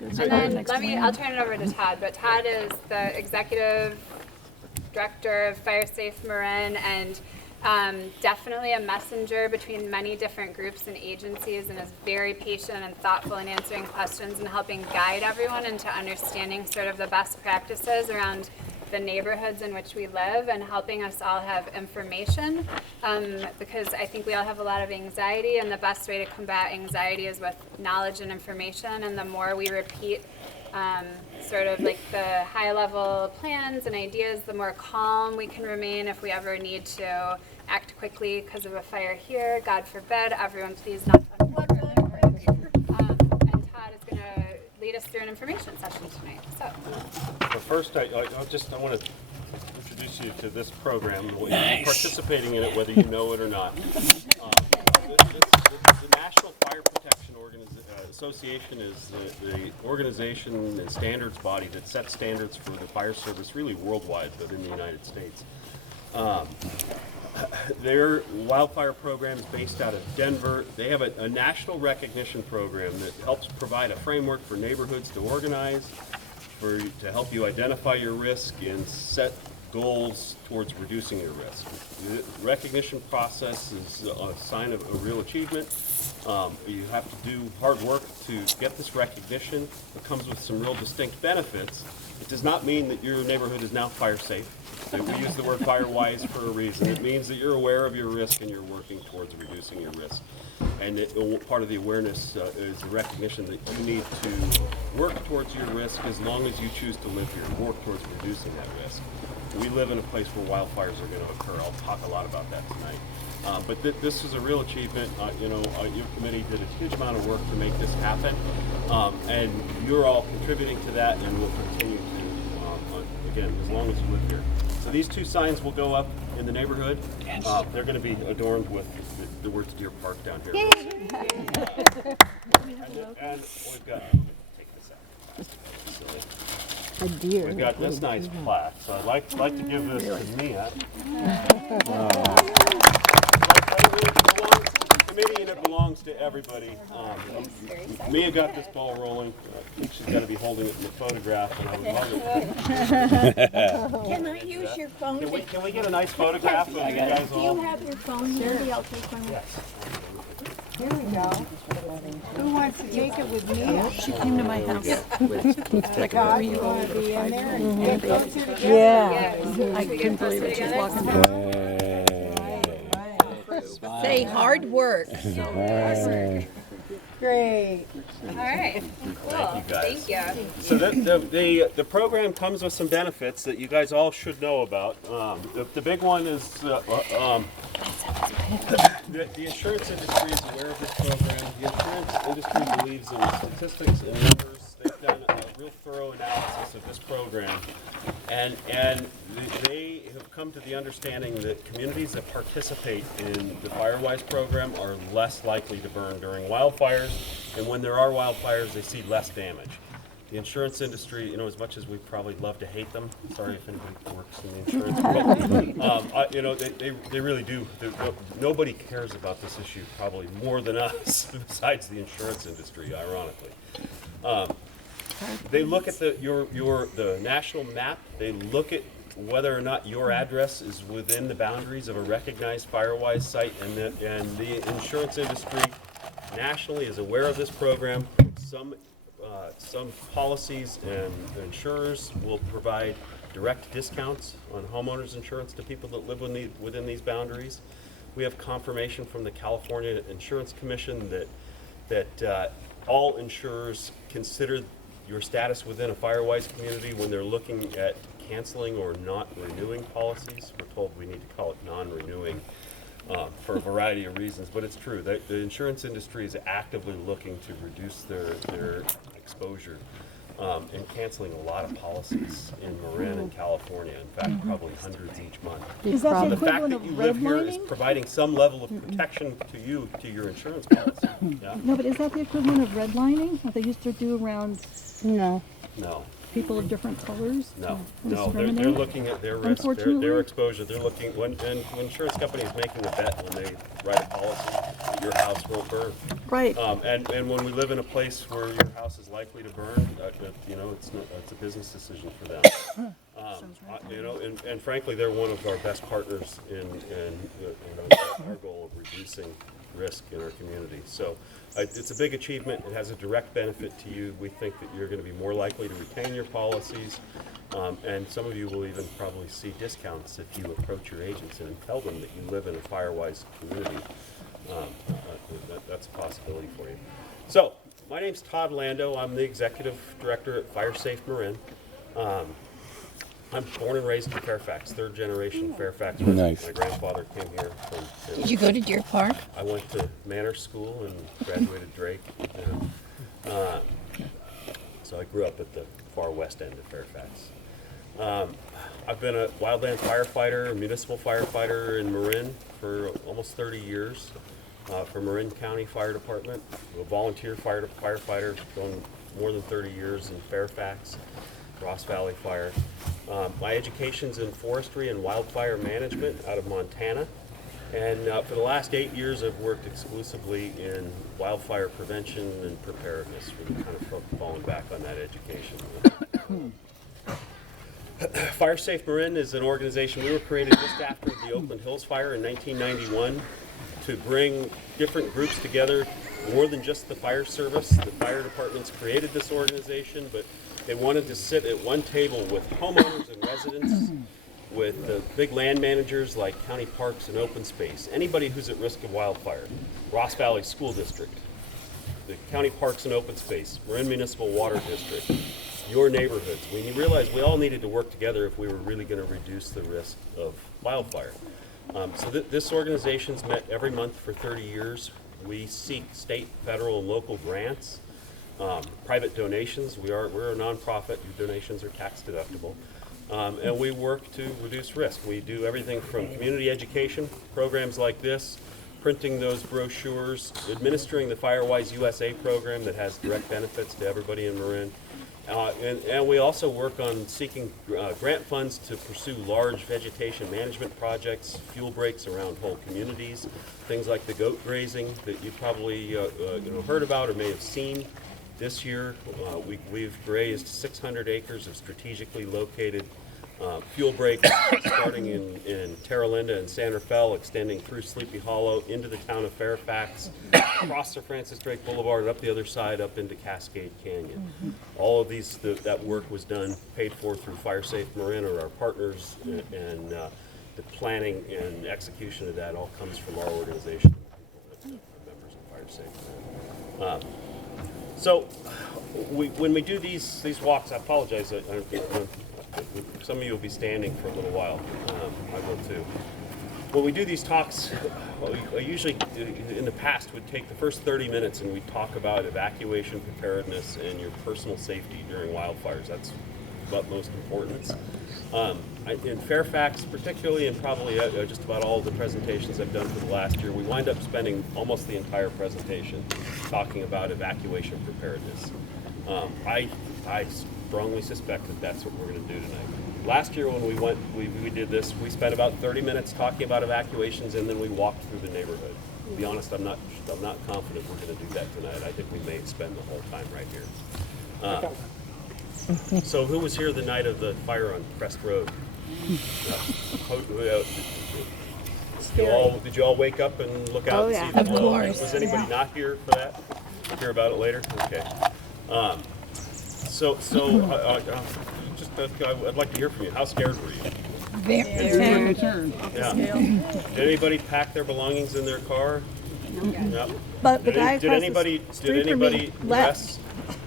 And then I'll turn it over to Todd, but Todd is the Executive Director of Firesafe Marin, and definitely a messenger between many different groups and agencies, and is very patient and thoughtful in answering questions and helping guide everyone into understanding sort of the best practices around the neighborhoods in which we live, and helping us all have information, because I think we all have a lot of anxiety, and the best way to combat anxiety is with knowledge and information. And the more we repeat sort of like the high level plans and ideas, the more calm we can remain if we ever need to act quickly because of a fire here. God forbid, everyone please not touch wood. And Todd is going to lead us through an information session tonight. So first, I want to introduce you to this program. You're participating in it whether you know it or not. The National Fire Protection Association is the organization and standards body that sets standards for the fire service really worldwide, but in the United States. Their wildfire program is based out of Denver. They have a national recognition program that helps provide a framework for neighborhoods to organize, to help you identify your risk and set goals towards reducing your risk. The recognition process is a sign of a real achievement. You have to do hard work to get this recognition. It comes with some real distinct benefits. It does not mean that your neighborhood is now fire safe. We use the word Firewise for a reason. It means that you're aware of your risk and you're working towards reducing your risk. And part of the awareness is the recognition that you need to work towards your risk as long as you choose to live here, work towards reducing that risk. We live in a place where wildfires are going to occur. I'll talk a lot about that tonight. But this is a real achievement. Your committee did a huge amount of work to make this happen. And you're all contributing to that, and will continue to, again, as long as you live here. So these two signs will go up in the neighborhood. They're going to be adorned with the words Deer Park down here. And we've got, take this out. A deer. We've got this nice plaque. So I'd like to give this to Mia. Committee, and it belongs to everybody. Mia got this ball rolling. I think she's got to be holding it in the photograph, and I would love it. Can I use your phone? Can we get a nice photograph of you guys Do all? you have your phone? Maybe I'll take one. Yes. Here we go. Who wants to take it with me? She came to my house. God, you want to be in there and get those two together? Yeah. I couldn't believe it. She's walking down. Say hard work. Great. all right, cool. Thank you, guys. Thank you. So the program comes with some benefits that you guys all should know about. The big one is the insurance industry is aware of this program. The insurance industry believes in the statistics and numbers. They've done a real thorough analysis of this program, and they have come to the understanding that communities that participate in the Firewise program are less likely to burn during wildfires, and when there are wildfires, they see less damage. The insurance industry, as much as we probably love to hate them, sorry if anybody works in the insurance world, they really do. Nobody cares about this issue probably more than us, besides the insurance industry, ironically. They look at the national map. They look at whether or not your address is within the boundaries of a recognized Firewise site, and the insurance industry nationally is aware of this program. Some policies and insurers will provide direct discounts on homeowners insurance to people that live within these boundaries. We have confirmation from the California Insurance Commission that all insurers consider your status within a Firewise community when they're looking at canceling or not renewing policies. We're told we need to call it non-renewing for a variety of reasons, but it's true. The insurance industry is actively looking to reduce their exposure and canceling a lot of policies in Marin and California. In fact, probably hundreds each month. Is that the The fact equivalent that of you live here is redlining? providing some level of protection to your insurance policy. Yeah? No, but is that the equivalent of redlining that they used to do around No. No. people of different colors? No, to no, they're discriminate? looking at their risk, their Unfortunately. exposure. They're looking when insurance company is making a bet when they write a policy. your house won't burn. Right. And when we live in a place where your house is likely to burn, it's a business decision for them. And frankly, they're one of our best partners in our goal of reducing risk in our community. So it's a big achievement. It has a direct benefit to you. We think that you're going to be more likely to retain your policies, and some of you will even probably see discounts if you approach your agents and tell them that you live in a Firewise community. That's a possibility for you. So my name's Todd Lando. I'm the Executive Director at Firesafe Marin. I'm born and raised in Fairfax, third generation Fairfax resident. Nice. My grandfather came here from. Did you go to Deer Park? I went to Manor School and graduated Drake. So I grew up at the far west end of Fairfax. I've been a wildland firefighter, municipal firefighter in Marin for almost 30 years for Marin County Fire Department. A volunteer firefighter, going more than 30 years in Fairfax, Ross Valley Fire. My education's in forestry and wildfire management out of Montana. And for the last 8 years, I've worked exclusively in wildfire prevention and preparedness, really kind of falling back on that education. Firesafe Marin is an organization, we were created just after the Oakland Hills fire in 1991 to bring different groups together, more than just the fire service. The fire departments created this organization, but they wanted to sit at one table with homeowners and residents, with the big land managers like county parks and open space, anybody who's at risk of wildfire, Ross Valley School District, the county parks and open space, Marin Municipal Water District, your neighborhoods. We realized we all needed to work together if we were really going to reduce the risk of wildfire. This organization's met every month for 30 years. We seek state, federal, and local grants, private donations. We're a nonprofit. Your donations are tax deductible. And we work to reduce risk. We do everything from community education, programs like this, printing those brochures, administering the Firewise USA program that has direct benefits to everybody in Marin. And we also work on seeking grant funds to pursue large vegetation management projects, fuel breaks around whole communities, things like the goat grazing that you probably heard about or may have seen. This year, we've grazed 600 acres of strategically located fuel breaks, starting in Terra Linda and San Rafael, extending through Sleepy Hollow into the town of Fairfax, across Sir Francis Drake Boulevard, and up the other side up into Cascade Canyon. All of these, that work was done, paid for through Firesafe Marin or our partners, and the planning and execution of that all comes from our organization, people that are members of Firesafe Marin. So when we do these walks, I apologize, some of you will be standing for a little while. I will too. When we do these talks, I usually, in the past, would take the first 30 minutes and we'd talk about evacuation preparedness and your personal safety during wildfires. That's of utmost importance. In Fairfax particularly, and probably just about all of the presentations I've done for the last year, we wind up spending almost the entire presentation talking about evacuation preparedness. I strongly suspect that that's what we're going to do tonight. Last year when we did this, we spent about 30 minutes talking about evacuations, and then we walked through the neighborhood. To be honest, I'm not confident we're going to do that tonight. I think we may spend the whole time right here. So who was here the night of the fire on Crest Road? Did you all wake up and look out and see the Of course. Was anybody not here for that? Hear about it later? Okay. I'd like to hear from you. How scared were you? Very. Yeah. Did anybody pack their belongings in their car? No. But the guy Did across anybody the street from me dress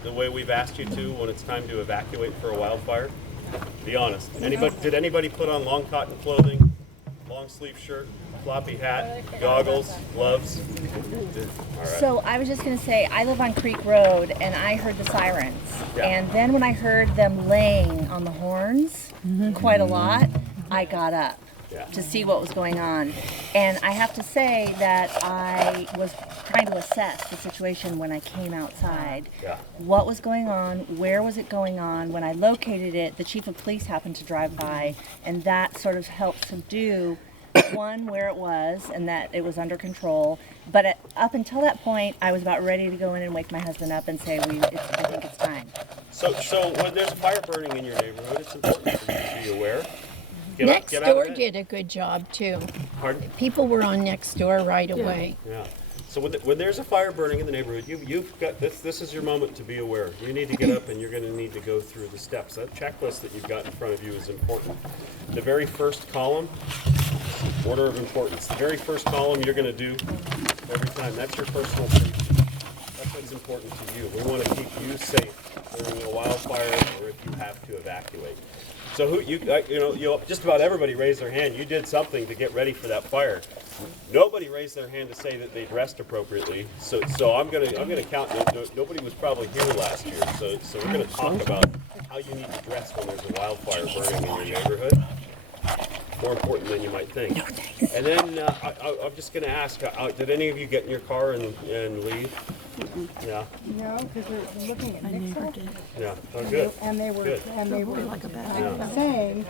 the way we've asked you to when it's time to evacuate for a wildfire? Be honest. Did anybody put on long cotton clothing, long sleeve shirt, floppy hat, goggles, gloves? All right. So I was just going to say, I live on Creek Road, and I heard the sirens. Yeah. And then when I heard them laying on the horns quite a lot, I got up to see what was going on. And I have to say that I was trying to assess the situation when I came outside. Yeah. What was going on? Where was it going on? When I located it, the chief of police happened to drive by, and that sort of helped subdue one, where it was and that it was under control. But up until that point, I was about ready to go in and wake my husband up and say, I think it's time. So when there's a fire burning in your neighborhood, it's important for you to be aware. Next Get out of door bed. did a good job too. Pardon? People were on next door right away. Yeah. So when there's a fire burning in the neighborhood, you've got this is your moment to be aware. You need to get up and you're going to need to go through the steps. That checklist that you've got in front of you is important. The very first column, order of importance. The very first column you're going to do every time. That's your personal safety. That's what's important to you. We want to keep you safe during a wildfire or if you have to evacuate. So just about everybody raised their hand. You did something to get ready for that fire. Nobody raised their hand to say that they dressed appropriately. So I'm gonna count. Nobody was probably here last year. So we're gonna talk about how you need to dress when there's a wildfire burning in your neighborhood. More important than you might think. And then I'm just gonna ask: did any of you get in your car and leave? Yeah. No, because we're looking at Nixle, Yeah. Oh, good. and they were Good. saying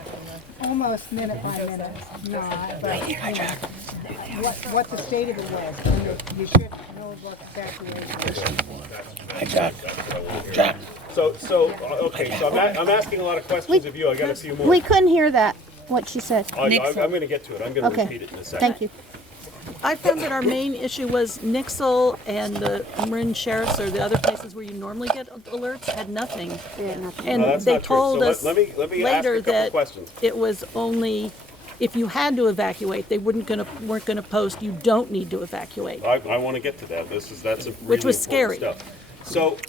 almost minute by minute, not, but what the state of it was, and you should know about evacuation. Okay. So I'm asking a lot of questions of you. I got a few more. We couldn't hear that, what she said. I'm going to get to it. I'm going to Okay. repeat it in a second. Thank you. I found that our main issue was Nixle and the Marin Sheriffs or the other places where you normally get alerts had nothing. And No, that's they not true. told So us let me ask later a couple that questions. it was only if you had to evacuate, they weren't gonna post you don't need to evacuate. I want to get to that. That's a really Which was important scary. stuff.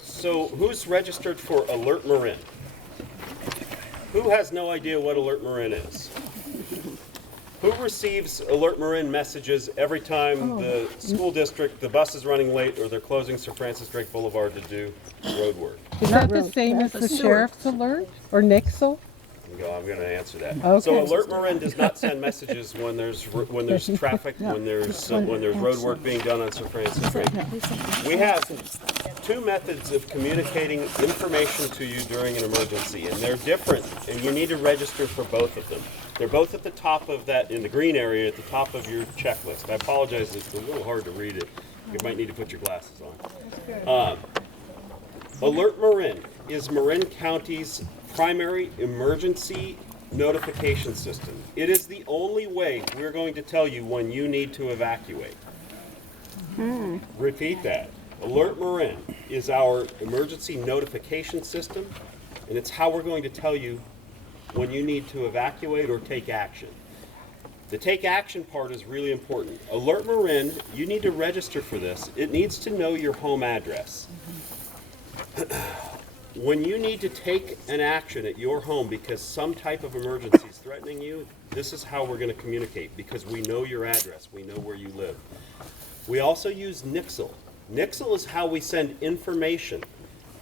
So who's registered for Alert Marin? Who has no idea what Alert Marin is? Who receives Alert Marin messages every time the school district, the bus is running late, or they're closing Sir Francis Drake Boulevard to do road work? Is that the same as the sheriff's alert or Nixle? I'm going to answer that. Okay. So Alert Marin does not send messages when there's traffic, when there's road work being done on Sir Francis Drake. We have two methods of communicating information to you during an emergency, and they're different, and you need to register for both of them. They're both at the top of that, in the green area, at the top of your checklist. I apologize, it's a little hard to read it. You might need to put your glasses on. Alert Marin is Marin County's primary emergency notification system. It is the only way we're going to tell you when you need to evacuate. Repeat that. Alert Marin is our emergency notification system, and it's how we're going to tell you when you need to evacuate or take action. The take action part is really important. Alert Marin, you need to register for this. It needs to know your home address. When you need to take an action at your home because some type of emergency is threatening you, this is how we're going to communicate, because we know your address, we know where you live. We also use Nixle. Nixle is how we send information,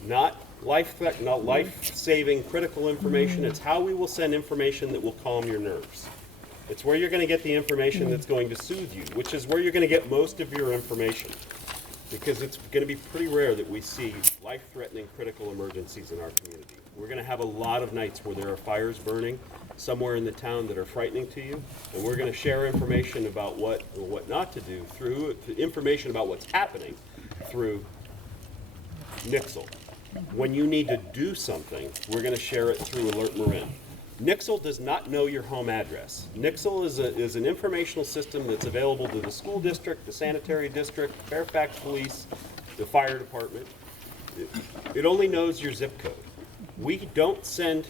not life-saving critical information. It's how we will send information that will calm your nerves. It's where you're going to get the information that's going to soothe you, which is where you're going to get most of your information, because it's going to be pretty rare that we see life-threatening critical emergencies in our community. We're going to have a lot of nights where there are fires burning somewhere in the town that are frightening to you, and we're going to share information about what not to do through information about what's happening through Nixle. When you need to do something, we're going to share it through Alert Marin. Nixle does not know your home address. Nixle is an informational system that's available to the school district, the sanitary district, Fairfax Police, the fire department. It only knows your zip code. We don't send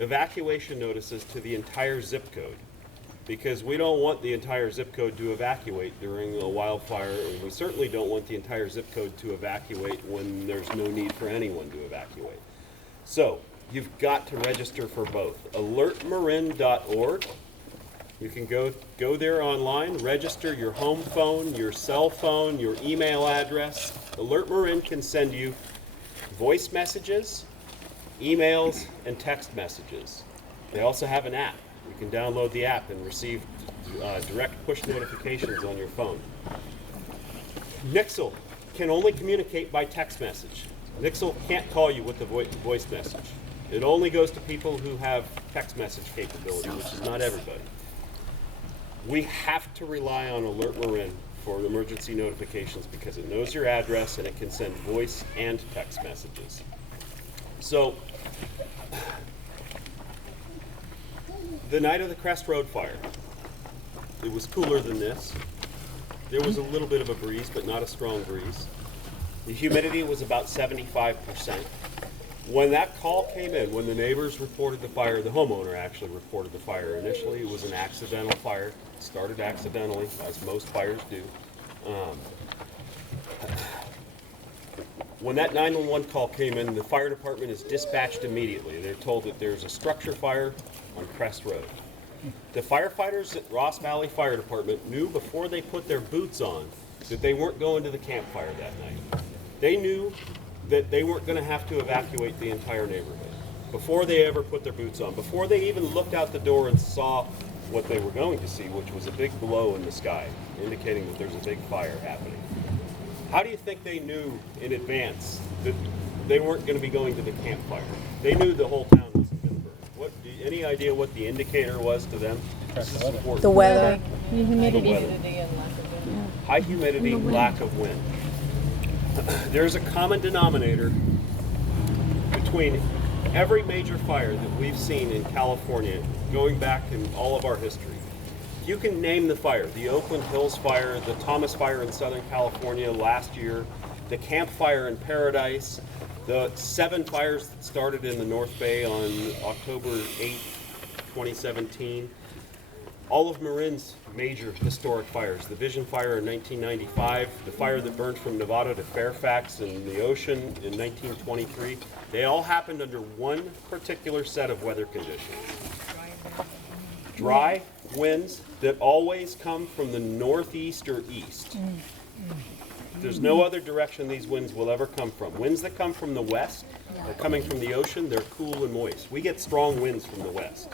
evacuation notices to the entire zip code because we don't want the entire zip code to evacuate during a wildfire, and we certainly don't want the entire zip code to evacuate when there's no need for anyone to evacuate. So you've got to register for both. alertmarin.org. You can go there online, register your home phone, your cell phone, your email address. Alert Marin can send you voice messages, emails, and text messages. They also have an app. You can download the app and receive direct push notifications on your phone. Nixle can only communicate by text message. Nixle can't call you with the voice message. It only goes to people who have text message capability, which is not everybody. We have to rely on Alert Marin for emergency notifications because it knows your address and it can send voice and text messages. So, the night of the Crest Road fire, it was cooler than this. There was a little bit of a breeze, but not a strong breeze. The humidity was about 75%. When that call came in, when the neighbors reported the fire, the homeowner actually reported the fire. Initially, it was an accidental fire. It started accidentally, as most fires do. When that 911 call came in, the fire department is dispatched immediately. They're told that there's a structure fire on Crest Road. The firefighters at Ross Valley Fire Department knew before they put their boots on that they weren't going to the campfire that night. They knew that they weren't going to have to evacuate the entire neighborhood before they ever put their boots on, before they even looked out the door and saw what they were going to see, which was a big glow in the sky, indicating that there's a big fire happening. How do you think they knew in advance that they weren't going to be going to the campfire? They knew the whole town was going to burn. Any idea what the indicator was to them? This is important. The weather. The weather. High humidity, lack of wind. There's a common denominator between every major fire that we've seen in California going back in all of our history. You can name the fire: the Oakland Hills fire, the Thomas fire in Southern California last year, the Camp Fire in Paradise, the 7 fires that started in the North Bay on October 8, 2017. All of Marin's major historic fires, the Vision Fire in 1995, the fire that burned from Nevada to Fairfax in the ocean in 1923, they all happened under one particular set of weather conditions. Dry winds that always come from the northeast or east. There's no other direction these winds will ever come from. Winds that come from the west are coming from the ocean, they're cool and moist. We get strong winds from the west.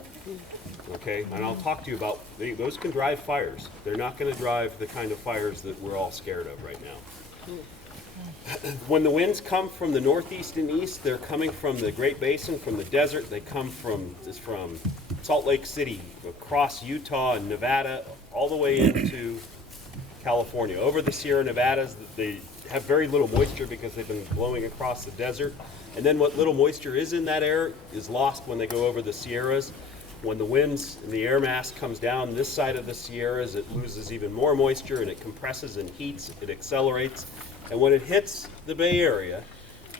Okay, and I'll talk to you about, those can drive fires. They're not going to drive the kind of fires that we're all scared of right now. When the winds come from the northeast and east, they're coming from the Great Basin, from the desert. They come from Salt Lake City, across Utah and Nevada, all the way into California. Over the Sierra Nevadas, they have very little moisture because they've been blowing across the desert. And then what little moisture is in that air is lost when they go over the Sierras. When the winds and the air mass comes down this side of the Sierras, it loses even more moisture and it compresses and heats, it accelerates. And when it hits the Bay Area,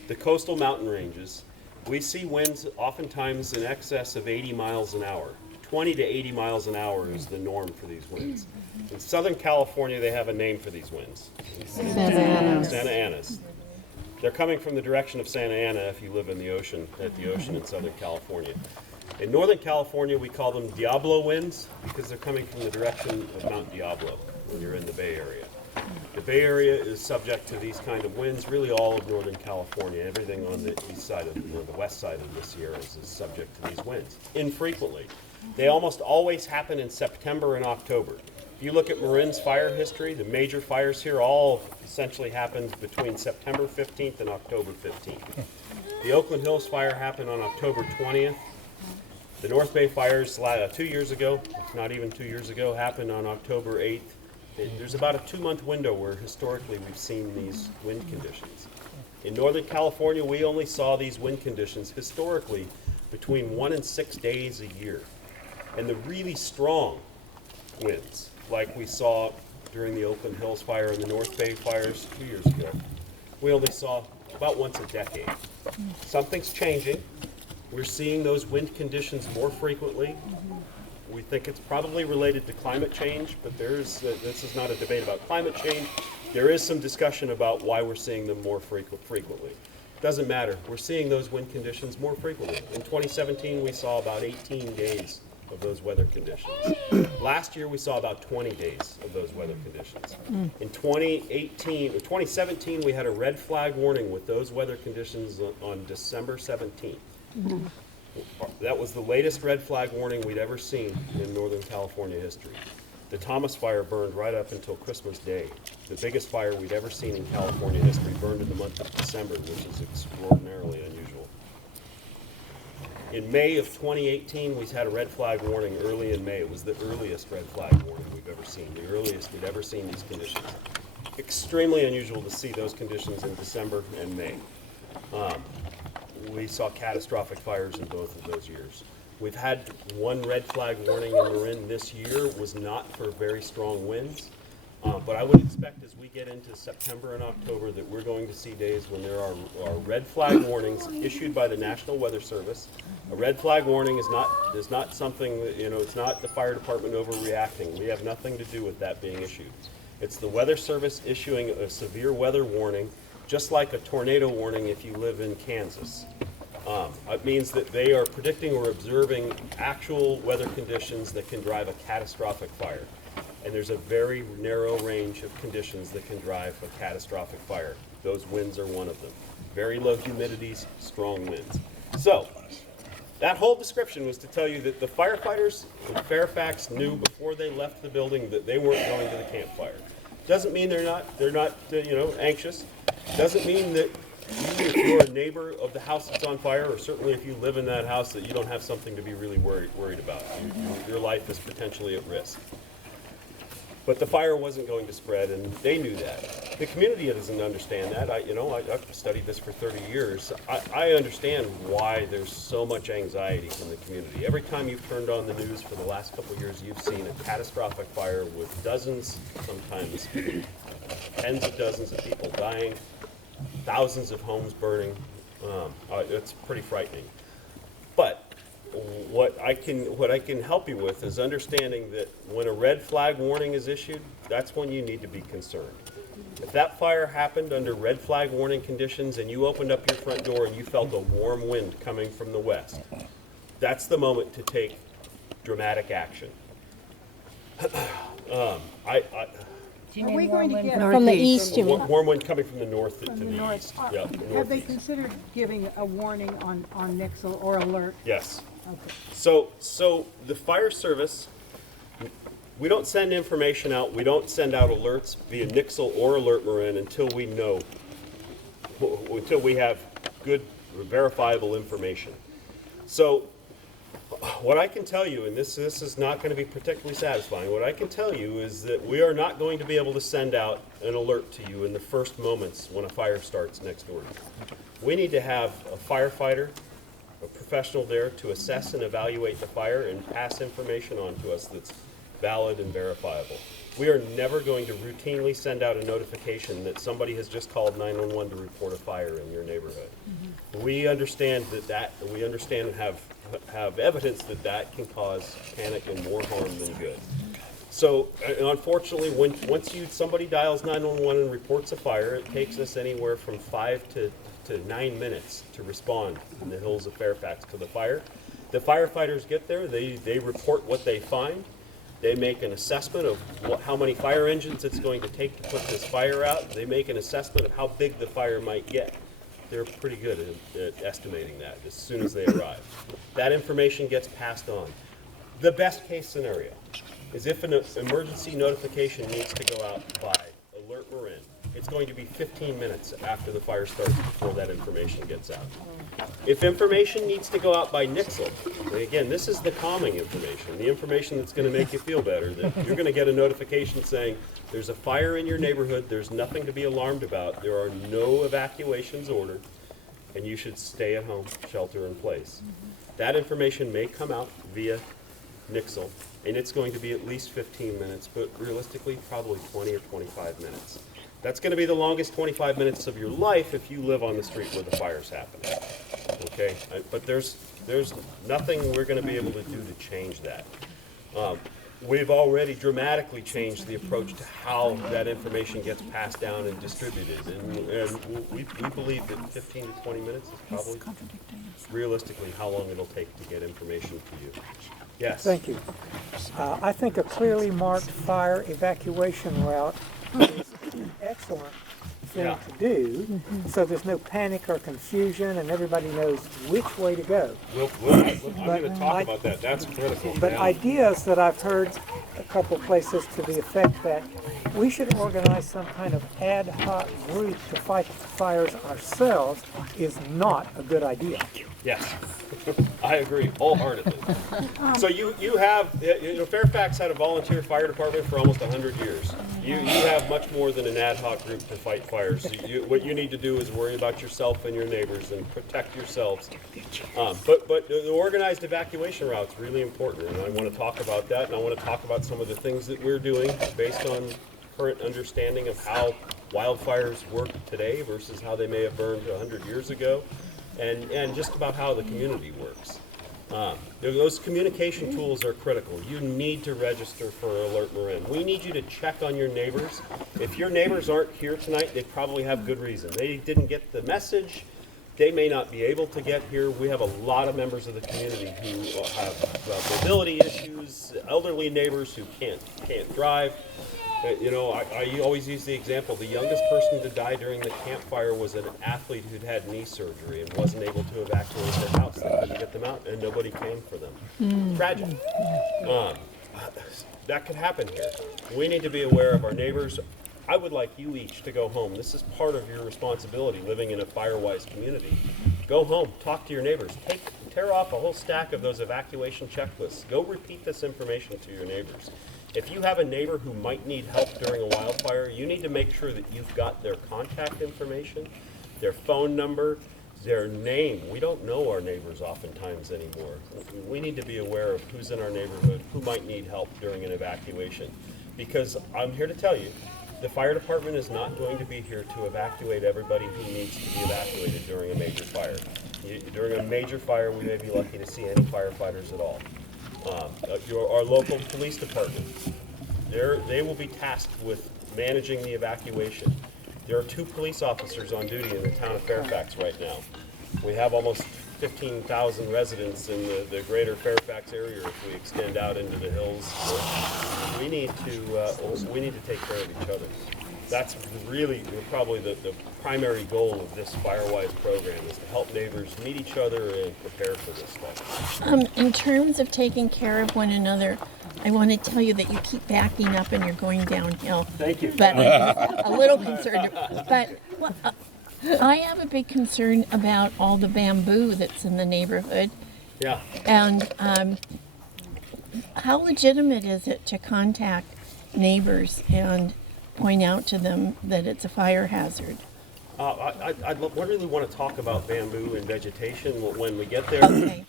the coastal mountain ranges, we see winds oftentimes in excess of 80 miles an hour. 20 to 80 miles an hour is the norm for these winds. In Southern California, they have a name for these winds. Santa Ana's. They're coming from the direction of Santa Ana if you live in the ocean, at the ocean in Southern California. In Northern California, we call them Diablo winds because they're coming from the direction of Mount Diablo when you're in the Bay Area. The Bay Area is subject to these kind of winds. Really all of Northern California, everything on the east side of, or the west side of the Sierras is subject to these winds. Infrequently. They almost always happen in September and October. If you look at Marin's fire history, the major fires here all essentially happened between September 15th and October 15th. The Oakland Hills fire happened on October 20th. The North Bay fires 2 years ago, not even 2 years ago, happened on October 8th. There's about a 2-month window where historically we've seen these wind conditions. In Northern California, we only saw these wind conditions historically between 1 and 6 days a year. And the really strong winds, like we saw during the Oakland Hills fire and the North Bay fires 2 years ago, we only saw about once a decade. Something's changing. We're seeing those wind conditions more frequently. We think it's probably related to climate change, but this is not a debate about climate change. There is some discussion about why we're seeing them more frequently. Doesn't matter. We're seeing those wind conditions more frequently. In 2017, we saw about 18 days of those weather conditions. Last year, we saw about 20 days of those weather conditions. In 2017, we had a red flag warning with those weather conditions on December 17th. That was the latest red flag warning we'd ever seen in Northern California history. The Thomas fire burned right up until Christmas Day. The biggest fire we'd ever seen in California history burned in the month of December, which is extraordinarily unusual. In May of 2018, we had a red flag warning early in May. It was the earliest red flag warning we've ever seen, the earliest we'd ever seen these conditions. Extremely unusual to see those conditions in December and May. We saw catastrophic fires in both of those years. We've had one red flag warning in Marin this year, was not for very strong winds. But I would expect as we get into September and October that we're going to see days when there are red flag warnings issued by the National Weather Service. A red flag warning is not something that, it's not the fire department overreacting. We have nothing to do with that being issued. It's the Weather Service issuing a severe weather warning, just like a tornado warning if you live in Kansas. It means that they are predicting or observing actual weather conditions that can drive a catastrophic fire. And there's a very narrow range of conditions that can drive a catastrophic fire. Those winds are one of them. Very low humidities, strong winds. So, that whole description was to tell you that the firefighters in Fairfax knew before they left the building that they weren't going to the campfire. Doesn't mean they're not anxious. Doesn't mean that even if you're a neighbor of the house that's on fire, or certainly if you live in that house, that you don't have something to be really worried about. Your life is potentially at risk. But the fire wasn't going to spread, and they knew that. The community doesn't understand that. I've studied this for 30 years. I understand why there's so much anxiety from the community. Every time you've turned on the news for the last couple of years, you've seen a catastrophic fire with dozens, sometimes tens of dozens of people dying, thousands of homes burning. It's pretty frightening. But what I can help you with is understanding that when a red flag warning is issued, that's when you need to be concerned. If that fire happened under red flag warning conditions and you opened up your front door and you felt a warm wind coming from the west, that's the moment to take dramatic action. Are we going to get From the east, you mean? Warm wind coming from the north to from the the north? east. Yeah, Have they northeast. considered giving a warning on Nixle or alert? Yes. Okay. So the fire service, we don't send information out, we don't send out alerts via Nixle or Alert Marin until we know, until we have good verifiable information. So what I can tell you, and this is not going to be particularly satisfying, what I can tell you is that we are not going to be able to send out an alert to you in the first moments when a fire starts next door to you. We need to have a firefighter, a professional there to assess and evaluate the fire and pass information on to us that's valid and verifiable. We are never going to routinely send out a notification that somebody has just called 911 to report a fire in your neighborhood. We understand we understand and have evidence that can cause panic and more harm than good. So unfortunately, once somebody dials 911 and reports a fire, it takes us anywhere from 5 to 9 minutes to respond in the hills of Fairfax to the fire. The firefighters get there, they report what they find, they make an assessment of how many fire engines it's going to take to put this fire out, they make an assessment of how big the fire might get. They're pretty good at estimating that as soon as they arrive. That information gets passed on. The best case scenario is if an emergency notification needs to go out by Alert Marin, it's going to be 15 minutes after the fire starts before that information gets out. If information needs to go out by Nixle, and again, this is the calming information, the information that's going to make you feel better, that you're going to get a notification saying there's a fire in your neighborhood, there's nothing to be alarmed about, there are no evacuations ordered, and you should stay at home, shelter in place. That information may come out via Nixle, and it's going to be at least 15 minutes, but realistically, probably 20 or 25 minutes. That's going to be the longest 25 minutes of your life if you live on the street where the fire's happening. Okay? But there's nothing we're going to be able to do to change that. We've already dramatically changed the approach to how that information gets passed down and distributed. And we believe that 15 to 20 minutes is probably realistically how long it'll take to get information to you. Yes? Thank you. I think a clearly marked fire evacuation route is an excellent thing to do, so there's no panic or confusion and everybody knows which way to go. I'm going to talk about that. That's critical. But Yeah. ideas that I've heard a couple places to the effect that we should organize some kind of ad hoc group to fight fires ourselves is not a good idea. Yes, I agree wholeheartedly. So you have, Fairfax had a volunteer fire department for almost 100 years. You have much more than an ad hoc group to fight fires. What you need to do is worry about yourself and your neighbors and protect yourselves. But the organized evacuation route is really important, and I want to talk about that, and I want to talk about some of the things that we're doing based on current understanding of how wildfires work today versus how they may have burned 100 years ago, and just about how the community works. Those communication tools are critical. You need to register for Alert Marin. We need you to check on your neighbors. If your neighbors aren't here tonight, they probably have good reason. They didn't get the message. They may not be able to get here. We have a lot of members of the community who have mobility issues, elderly neighbors who can't drive. I always use the example, the youngest person to die during the campfire was an athlete who'd had knee surgery and wasn't able to evacuate their house. They couldn't get them out, and nobody came for them. Tragic. That could happen here. We need to be aware of our neighbors. I would like you each to go home. This is part of your responsibility living in a Firewise community. Go home, talk to your neighbors. Tear off a whole stack of those evacuation checklists. Go repeat this information to your neighbors. If you have a neighbor who might need help during a wildfire, you need to make sure that you've got their contact information, their phone number, their name. We don't know our neighbors oftentimes anymore. We need to be aware of who's in our neighborhood, who might need help during an evacuation. Because I'm here to tell you, the fire department is not going to be here to evacuate everybody who needs to be evacuated during a major fire. During a major fire, we may be lucky to see any firefighters at all. Our local police department, they will be tasked with managing the evacuation. There are 2 police officers on duty in the town of Fairfax right now. We have almost 15,000 residents in the greater Fairfax area if we extend out into the hills. We need to take care of each other. That's really probably the primary goal of this Firewise program, is to help neighbors meet each other and prepare for this stuff. In terms of taking care of one another, I want to tell you that you keep backing up and you're going downhill. Thank you. But I'm a little concerned. But I have a big concern about all the bamboo that's in the neighborhood. Yeah. And how legitimate is it to contact neighbors and point out to them that it's a fire hazard? I really want to talk about bamboo and vegetation when we get there. Okay.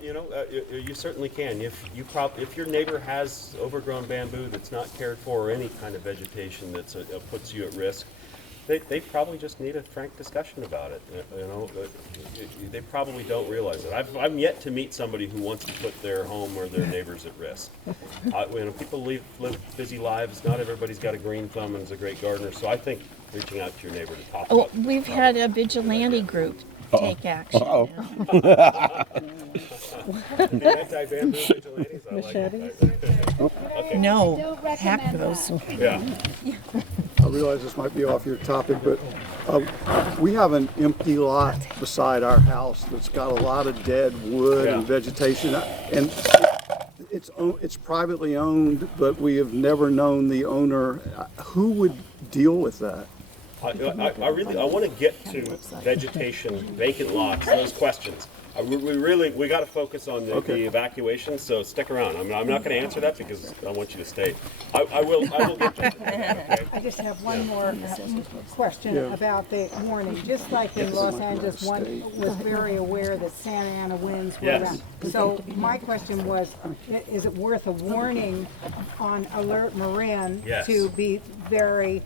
You certainly can. If your neighbor has overgrown bamboo that's not cared for, or any kind of vegetation that puts you at risk, they probably just need a frank discussion about it. They probably don't realize it. I'm yet to meet somebody who wants to put their home or their neighbors at risk. People live busy lives. Not everybody's got a green thumb and is a great gardener. So I think reaching out to your neighbor to talk about it. We've had a vigilante group take action. The anti-bamboo vigilantes, I like it. Okay. No, hack those. Yeah. I realize this might be off your topic, but we have an empty lot beside our house that's got a lot of dead wood and vegetation, and it's privately owned, but we have never known the owner. Who would deal with that? I want to get to vegetation, vacant lots, those questions. We got to focus on the evacuation. So stick around. I'm not going to answer that because I want you to stay. I will get to it. Okay? I just have one more question about the warning. Just like in Los Angeles, one was very aware that Santa Ana winds were around. So my question was, is it worth a warning on Alert Marin to be very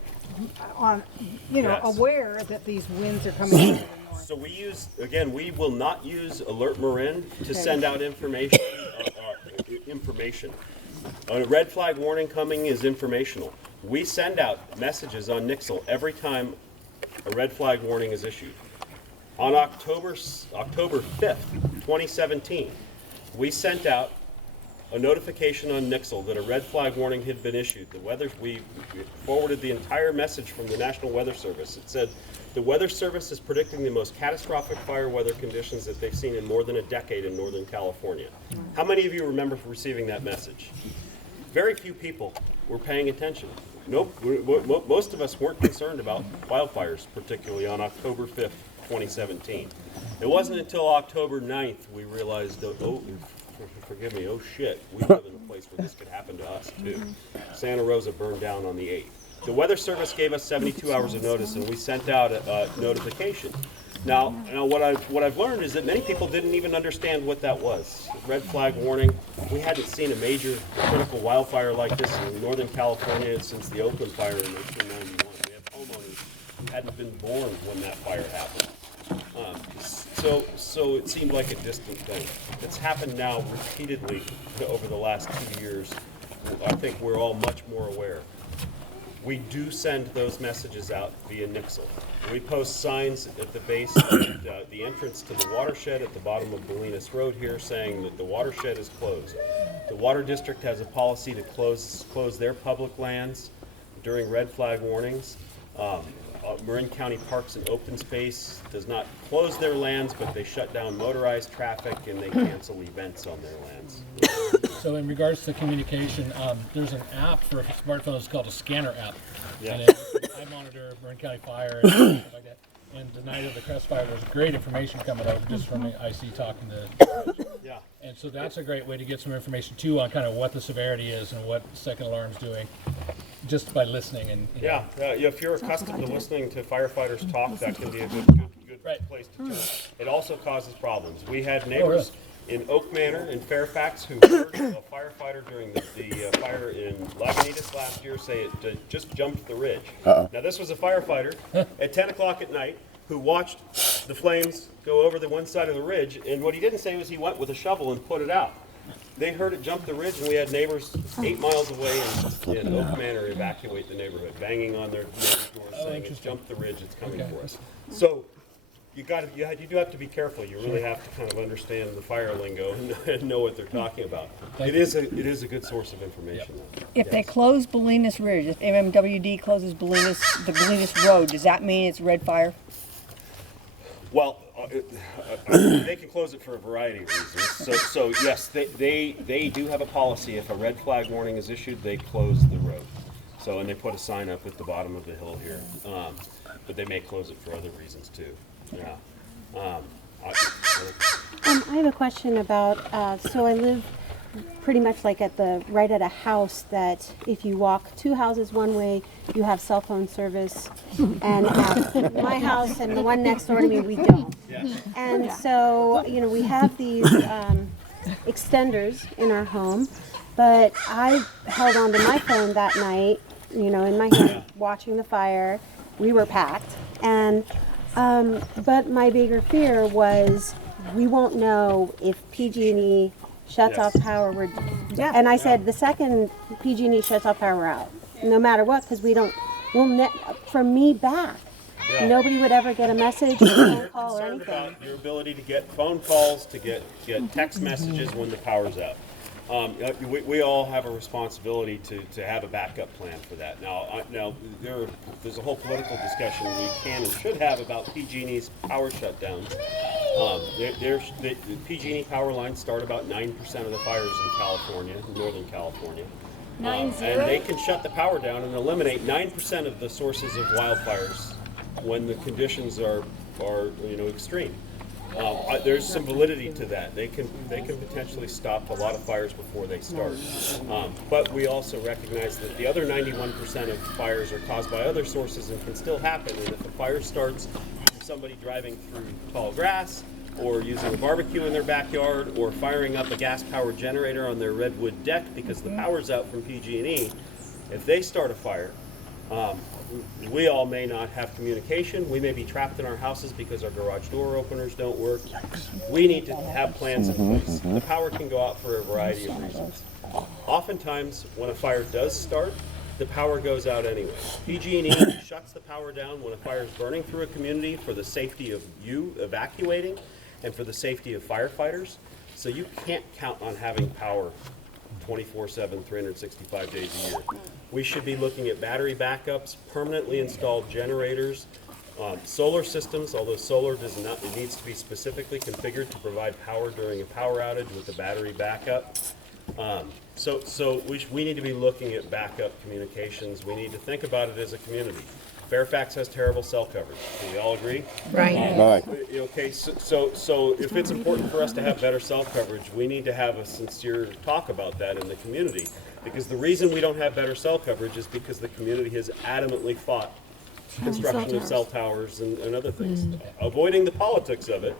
aware that these winds are coming in? So we will not use Alert Marin to send out information. A red flag warning coming is informational. We send out messages on Nixle every time a red flag warning is issued. On October 5th, 2017, we sent out a notification on Nixle that a red flag warning had been issued. We forwarded the entire message from the National Weather Service. It said, the Weather Service is predicting the most catastrophic fire weather conditions that they've seen in more than a decade in Northern California. How many of you remember receiving that message? Very few people were paying attention. Most of us weren't concerned about wildfires, particularly on October 5th, 2017. It wasn't until October 9th we realized, forgive me, oh shit, we live in a place where this could happen to us too. Santa Rosa burned down on the 8th. The Weather Service gave us 72 hours of notice, and we sent out a notification. Now what I've learned is that many people didn't even understand what that was. Red flag warning. We hadn't seen a major critical wildfire like this in Northern California since the Oakland fire in 1991. We have homeowners who hadn't been born when that fire happened. So it seemed like a distant thing. It's happened now repeatedly over the last 2 years. I think we're all much more aware. We do send those messages out via Nixle. We post signs at the base at the entrance to the watershed at the bottom of Bolinas Road here saying that the watershed is closed. The Water District has a policy to close their public lands during red flag warnings. Marin County Parks and Open Space does not close their lands, but they shut down motorized traffic and they cancel events on their lands. So in regards to communication, there's an app for smartphones called a scanner app. Yeah. And I monitor Marin County Fire and stuff like that. And the night of the Crest Fire, there's great information coming out just from the IC talking to. Yeah. And so that's a great way to get some information too on kind of what the severity is and what second alarm's doing, just by listening and. Yeah, if you're accustomed to listening to firefighters talk, that can be a good Right. place to turn. It also causes problems. We had neighbors in Oak Manor in Fairfax who heard a firefighter during the fire in Lagunitas last year say it just jumped the ridge. Now this was a firefighter at 10 o'clock at night who watched the flames go over the one side of the ridge, and what he didn't say was he went with a shovel and put it out. They heard it jump the ridge, and we had neighbors 8 miles away in Oak Manor evacuate the neighborhood, banging on their neighbor's doors saying it's jumped the ridge, it's coming for us. So you do have to be careful. You really have to kind of understand the fire lingo and know what they're talking about. It is a good source of information. If they close Bolinas Ridge, if MMWD closes the Bolinas Road, does that mean it's red fire? Well, they can close it for a variety of reasons. So yes, they do have a policy. If a red flag warning is issued, they close the road. So, and they put a sign up at the bottom of the hill here. But they may close it for other reasons too. Yeah. I have a question about, so I live pretty much like right at a house that if you walk 2 houses one way, you have cell phone service. And at my house and the one next door to me, we don't. Yeah. And so, we have these extenders in our home, but I held onto my phone that night, in my hand, watching the fire. We were packed. And but my bigger fear was we won't know if PG&E shuts off power. And I said the second PG&E shuts off power, we're out, no matter what, because from me back, nobody would ever get a message, or a phone call, or anything. About your ability to get phone calls, to get text messages when the power's out. We all have a responsibility to have a backup plan for that. Now there's a whole political discussion we can and should have about PG&E's power shutdowns. The PG&E power lines start about 9% of the fires in California, Northern California. 9-0? And they can shut the power down and eliminate 9% of the sources of wildfires when the conditions are extreme. There's some validity to that. They can potentially stop a lot of fires before they start. But we also recognize that the other 91% of fires are caused by other sources and can still happen. And if a fire starts from somebody driving through tall grass, or using a barbecue in their backyard, or firing up a gas-powered generator on their redwood deck because the power's out from PG&E, if they start a fire, we all may not have communication. We may be trapped in our houses because our garage door openers don't work. We need to have plans in place. The power can go out for a variety of reasons. Oftentimes, when a fire does start, the power goes out anyway. PG&E shuts the power down when a fire is burning through a community for the safety of you evacuating and for the safety of firefighters. So you can't count on having power 24/7, 365 days a year. We should be looking at battery backups, permanently installed generators, solar systems, although solar it needs to be specifically configured to provide power during a power outage with a battery backup. So we need to be looking at backup communications. We need to think about it as a community. Fairfax has terrible cell coverage. Do we all agree? Right. Okay, so if it's important for us to have better cell coverage, we need to have a sincere talk about that in the community. Because the reason we don't have better cell coverage is because the community has adamantly fought construction of cell towers and other things. Avoiding the politics of it,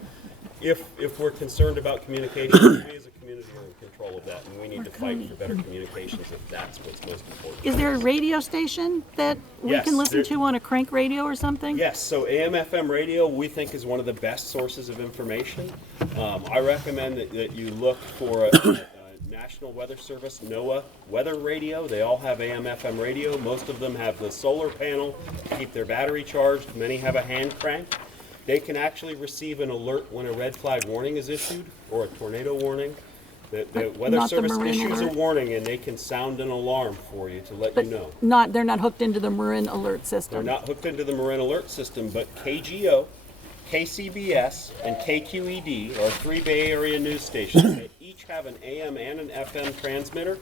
if we're concerned about communications, we as a community are in control of that, and we need to fight for better communications if that's what's most important. Is there a radio station that we Yes, can listen there- to on a crank radio or something? Yes, so AM/FM radio we think is one of the best sources of information. I recommend that you look for a National Weather Service, NOAA weather radio. They all have AM/FM radio. Most of them have the solar panel to keep their battery charged. Many have a hand crank. They can actually receive an alert when a red flag warning is issued or a tornado warning. The Weather Not the Service Marin issues alert? a warning and they can sound an alarm for you to let you know. They're not hooked into the Marin alert They're system. not hooked into the Marin alert system, but KGO, KCBS, and KQED are 3 Bay Area news stations. They each have an AM and an FM transmitter.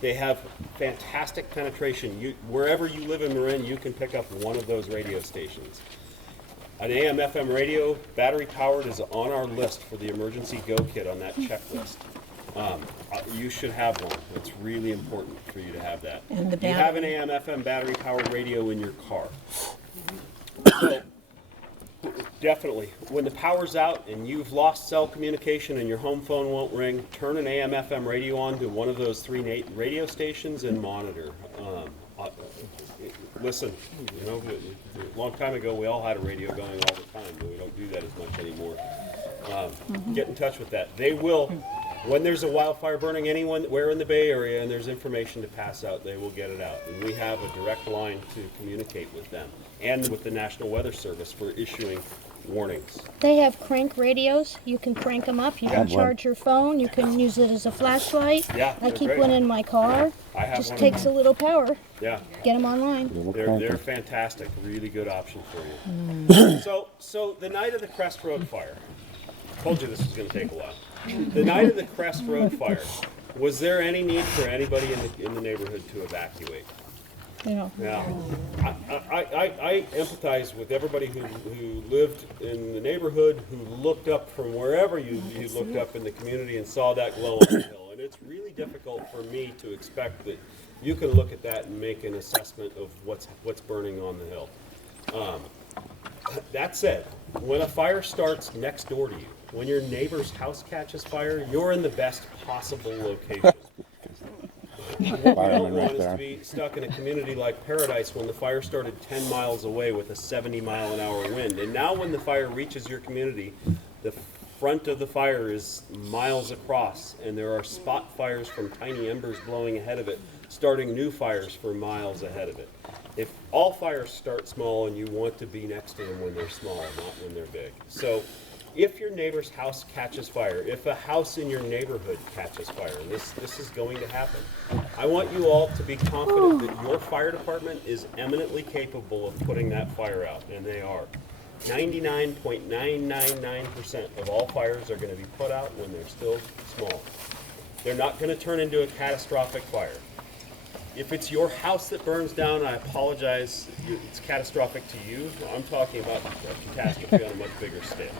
They have fantastic penetration. Wherever you live in Marin, you can pick up one of those radio stations. An AM/FM radio, battery powered, is on our list for the emergency go kit on that checklist. You should have one. It's really important for you to have that. And the You have an battery. AM/FM battery powered radio in your car. So, definitely, when the power's out and you've lost cell communication and your home phone won't ring, turn an AM/FM radio on to one of those 3 radio stations and monitor. Listen, a long time ago we all had a radio going all the time, but we don't do that as much anymore. Get in touch with that. They will, when there's a wildfire burning anywhere in the Bay Area and there's information to pass out, they will get it out. And we have a direct line to communicate with them and with the National Weather Service for issuing warnings. They have crank radios. You can crank them up. You can charge your phone. You can use it as a flashlight. Yeah, I they're keep great. one in my car. I have Just one. takes a little power. Yeah. Get them online. They're fantastic, really good option for you. So the night of the Crest Road fire, told you this was going to take a while. The night of the Crest Road fire, was there any need for anybody in the neighborhood to evacuate? Yeah. Yeah, I empathize with everybody who lived in the neighborhood, who looked up from wherever you looked up in the community and saw that glow on the hill. And it's really difficult for me to expect that you can look at that and make an assessment of what's burning on the hill. That said, when a fire starts next door to you, when your neighbor's house catches fire, you're in the best possible location. What we don't want is to be stuck in a community like Paradise when the fire started 10 miles away with a 70-mile-an-hour wind. And now when the fire reaches your community, the front of the fire is miles across, and there are spot fires from tiny embers blowing ahead of it, starting new fires for miles ahead of it. If all fires start small and you want to be next to them when they're small, not when they're big. So if your neighbor's house catches fire, if a house in your neighborhood catches fire, and this is going to happen, I want you all to be confident that your fire department is eminently capable of putting that fire out, and they are. 99.999% of all fires are going to be put out when they're still small. They're not going to turn into a catastrophic fire. If it's your house that burns down, I apologize, it's catastrophic to you. I'm talking about a catastrophe on a much bigger scale.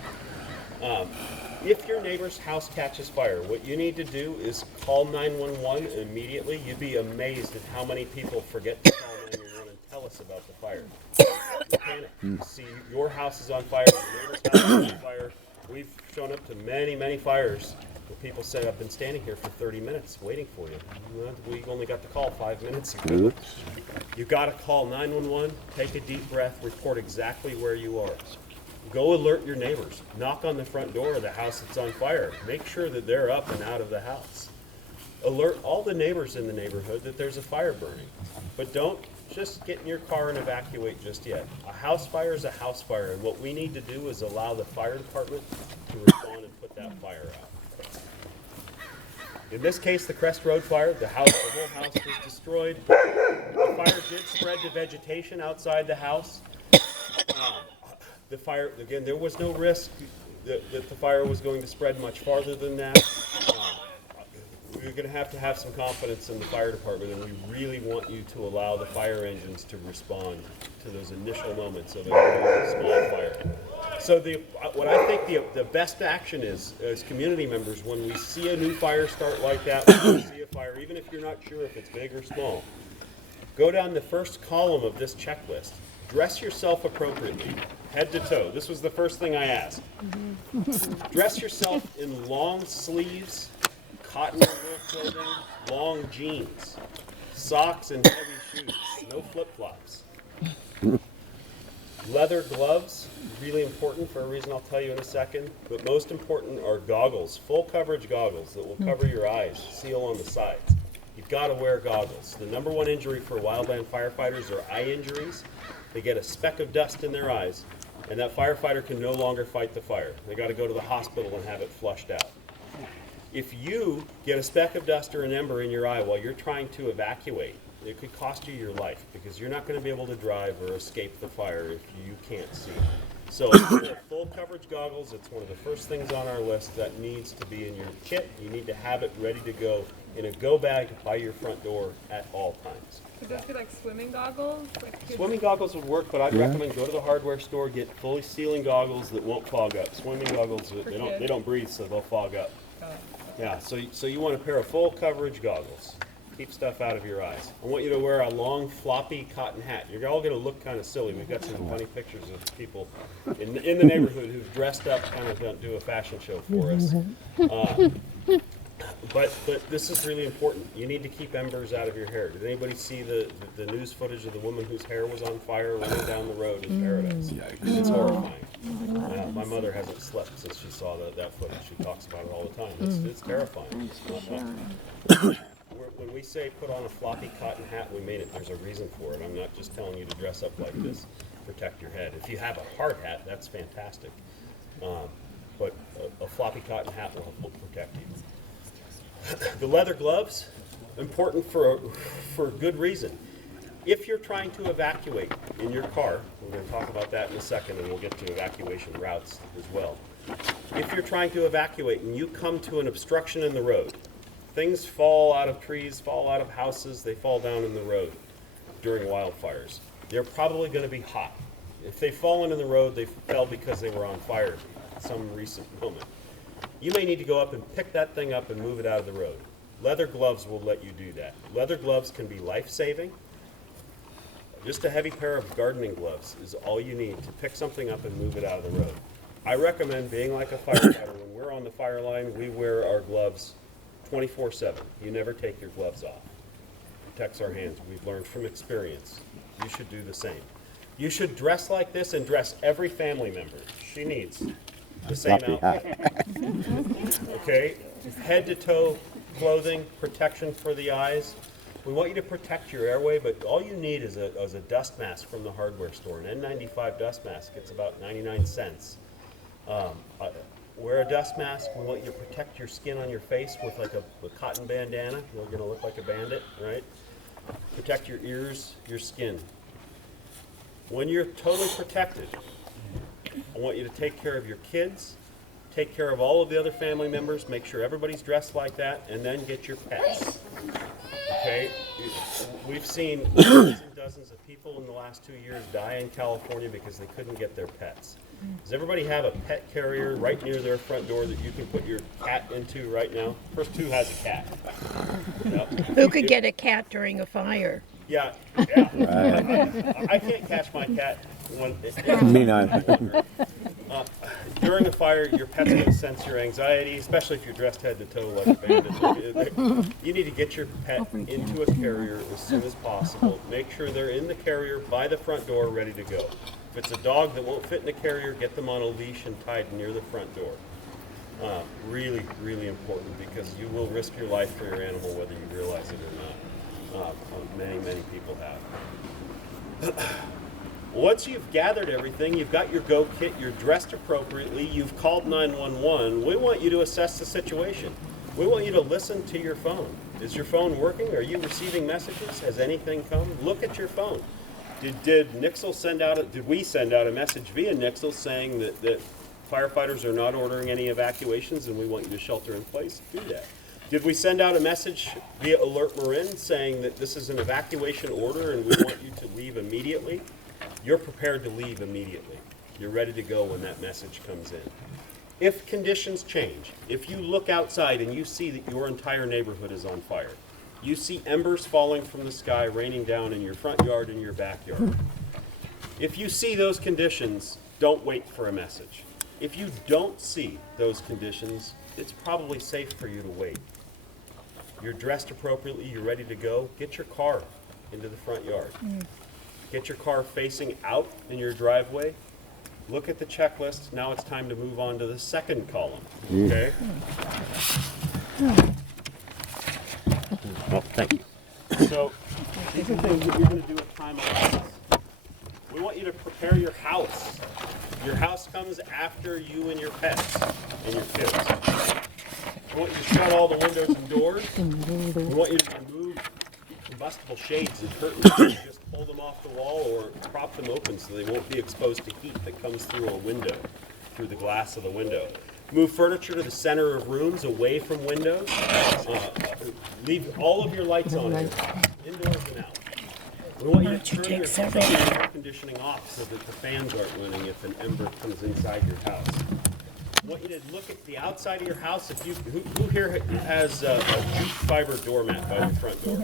If your neighbor's house catches fire, what you need to do is call 911 immediately. You'd be amazed at how many people forget to call 911 and tell us about the fire. You panic. You see your house is on fire, your neighbor's house is on fire. We've shown up to many, many fires where people say, I've been standing here for 30 minutes waiting for you. Well, we only got the call 5 minutes ago. You got to call 911, take a deep breath, report exactly where you are. Go alert your neighbors. Knock on the front door of the house that's on fire. Make sure that they're up and out of the house. Alert all the neighbors in the neighborhood that there's a fire burning. But don't just get in your car and evacuate just yet. A house fire is a house fire, and what we need to do is allow the fire department to respond and put that fire out. In this case, the Crest Road fire, the whole house was destroyed. The fire did spread to vegetation outside the house. The fire, again, there was no risk that the fire was going to spread much farther than that. you're going to have some confidence in the fire department, and we really want you to allow the fire engines to respond to those initial moments of a really small fire. So what I think the best action is, as community members, when we see a new fire start like that, when we see a fire, even if you're not sure if it's big or small, go down the first column of this checklist. Dress yourself appropriately, head to toe. This was the first thing I asked. Dress yourself in long sleeves, cotton or wool clothing, long jeans, socks and heavy shoes, no flip-flops. Leather gloves, really important for a reason I'll tell you in a second, but most important are goggles, full coverage goggles that will cover your eyes, seal on the sides. You've got to wear goggles. The number one injury for wildland firefighters are eye injuries. They get a speck of dust in their eyes, and that firefighter can no longer fight the fire. They got to go to the hospital and have it flushed out. If you get a speck of dust or an ember in your eye while you're trying to evacuate, it could cost you your life because you're not going to be able to drive or escape the fire if you can't see. So full coverage goggles, it's one of the first things on our list that needs to be in your kit. You need to have it ready to go in a go bag by your front door at all times. Could those be like swimming goggles? Swimming goggles would work, but I'd recommend go to the hardware store, get fully sealing goggles that won't fog up. Swimming goggles, they don't breathe, so they'll fog up. Yeah, so you want a pair of full coverage goggles. Keep stuff out of your eyes. I want you to wear a long, floppy cotton hat. You're all going to look kind of silly. We've got some funny pictures of people in the neighborhood who've dressed up, kind of do a fashion show for us. But this is really important. You need to keep embers out of your hair. Did anybody see the news footage of the woman whose hair was on fire running down the road in Paradise? It's horrifying. My mother hasn't slept since she saw that footage. She talks about it all the time. It's terrifying. When we say put on a floppy cotton hat, we mean it. There's a reason for it. I'm not just telling you to dress up like this. Protect your head. If you have a hard hat, that's fantastic. But a floppy cotton hat will protect you. The leather gloves, important for good reason. If you're trying to evacuate in your car, we're going to talk about that in a second, and we'll get to evacuation routes as well. If you're trying to evacuate and you come to an obstruction in the road, things fall out of trees, fall out of houses, they fall down in the road during wildfires. They're probably going to be hot. If they've fallen in the road, they fell because they were on fire at some recent moment. You may need to go up and pick that thing up and move it out of the road. Leather gloves will let you do that. Leather gloves can be life-saving. Just a heavy pair of gardening gloves is all you need to pick something up and move it out of the road. I recommend being like a firefighter. When we're on the fire line, we wear our gloves 24/7. You never take your gloves off. It protects our hands. We've learned from experience. You should do the same. You should dress like this and dress every family member. She needs the same outfit. Okay? Head to toe clothing, protection for the eyes. We want you to protect your airway, but all you need is a dust mask from the hardware store. An N95 dust mask. It's about 99 cents. Wear a dust mask. We want you to protect your skin on your face with like a cotton bandana. You're going to look like a bandit, right? Protect your ears, your skin. When you're totally protected, I want you to take care of your kids, take care of all of the other family members, make sure everybody's dressed like that, and then get your pets. Okay? We've seen dozens and dozens of people in the last 2 years die in California because they couldn't get their pets. Does everybody have a pet carrier right near their front door that you can put your cat into right now? First, who has a cat? Yep. Who could get a cat during a fire? Yeah. I can't catch my cat. Me neither. During a fire, your pet's going to sense your anxiety, especially if you're dressed head to toe like a bandit. You need to get your pet into a carrier as soon as possible. Make sure they're in the carrier by the front door, ready to go. If it's a dog that won't fit in the carrier, get them on a leash and tied near the front door. Really, really important because you will risk your life for your animal whether you realize it or not. Many people have. Once you've gathered everything, you've got your go kit, you're dressed appropriately, you've called 911, we want you to assess the situation. We want you to listen to your phone. Is your phone working? Are you receiving messages? Has anything come? Look at your phone. Did Nixle did we send out a message via Nixle saying that firefighters are not ordering any evacuations and we want you to shelter in place? Do that. Did we send out a message via Alert Marin saying that this is an evacuation order and we want you to leave immediately? You're prepared to leave immediately. You're ready to go when that message comes in. If conditions change, if you look outside and you see that your entire neighborhood is on fire, you see embers falling from the sky, raining down in your front yard and your backyard. If you see those conditions, don't wait for a message. If you don't see those conditions, it's probably safe for you to wait. You're dressed appropriately, you're ready to go, get your car into the front yard. Get your car facing out in your driveway. Look at the checklist. Now it's time to move on to the second column. Okay? Well, thank you. So, these are things that you're going to do at time of crisis. We want you to prepare your house. Your house comes after you and your pets and your kids. We want you to shut all the windows and doors. We want you to remove combustible shades and curtains. Just pull them off the wall or prop them open so they won't be exposed to heat that comes through a window, through the glass of the window. Move furniture to the center of rooms, away from windows. Leave all of your lights on, indoors and out. We want you to turn your air conditioning off so that the fans aren't running if an ember comes inside your house. I want you to look at the outside of your house. If you, who here has a jute fiber doormat by the front door?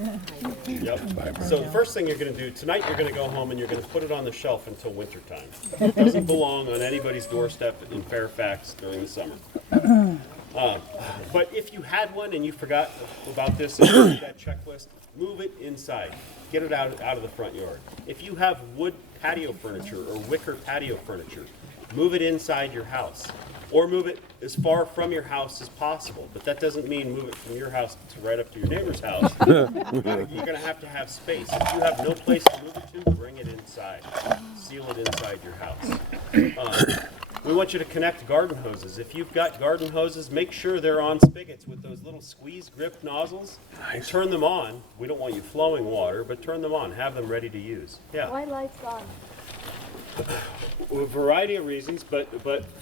Yep. So the first thing you're going to do, tonight you're going to go home and you're going to put it on the shelf until winter time. It doesn't belong on anybody's doorstep in Fairfax during the summer. But if you had one and you forgot about this and you did that checklist, move it inside. Get it out of the front yard. If you have wood patio furniture or wicker patio furniture, move it inside your house. Or move it as far from your house as possible. But that doesn't mean move it from your house to right up to your neighbor's house. You're going to have space. If you have no place to move it to, bring it inside. Seal it inside your house. We want you to connect garden hoses. If you've got garden hoses, make sure they're on spigots with those little squeeze grip nozzles. And turn them on. We don't want you flowing water, but turn them on. Have them ready to use. Yeah. Why lights on? A variety of reasons, but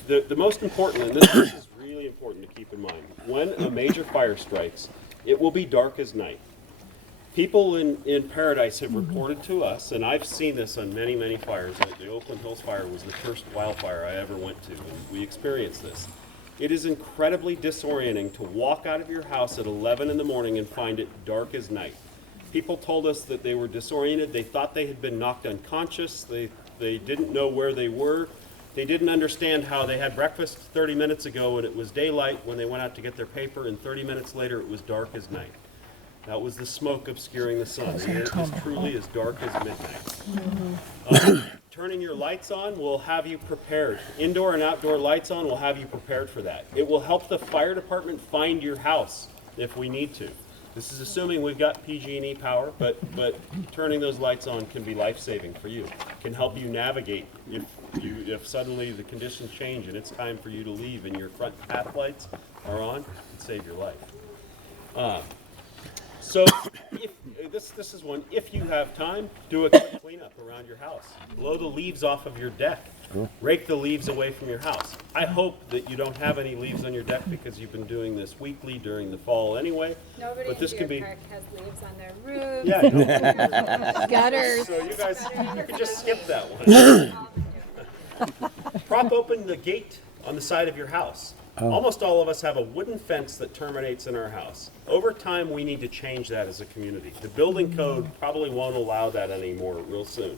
the most important, and this is really important to keep in mind, when a major fire strikes, it will be dark as night. People in Paradise have reported to us, and I've seen this on many, many fires. The Oakland Hills fire was the first wildfire I ever went to, and we experienced this. It is incredibly disorienting to walk out of your house at 11 in the morning and find it dark as night. People told us that they were disoriented. They thought they had been knocked unconscious. They didn't know where they were. They didn't understand how they had breakfast 30 minutes ago and it was daylight when they went out to get their paper, and 30 minutes later it was dark as night. That was the smoke obscuring the sun. And it is truly as dark as midnight. Turning your lights on will have you prepared. Indoor and outdoor lights on will have you prepared for that. It will help the fire department find your house if we need to. This is assuming we've got PG&E power, but turning those lights on can be life-saving for you. Can help you navigate if suddenly the conditions change and it's time for you to leave and your front path lights are on, it can save your life. So this is one. If you have time, do a quick cleanup around your house. Blow the leaves off of your deck. Rake the leaves away from your house. I hope that you don't have any leaves on your deck because you've been doing this weekly during the fall anyway. Nobody but this in could Deer be Park has leaves on their roofs. Yeah, Gutters. So you guys, you can just skip that one. Prop open the gate on the side of your house. Almost all of us have a wooden fence that terminates in our house. Over time, we need to change that as a community. The building code probably won't allow that anymore real soon.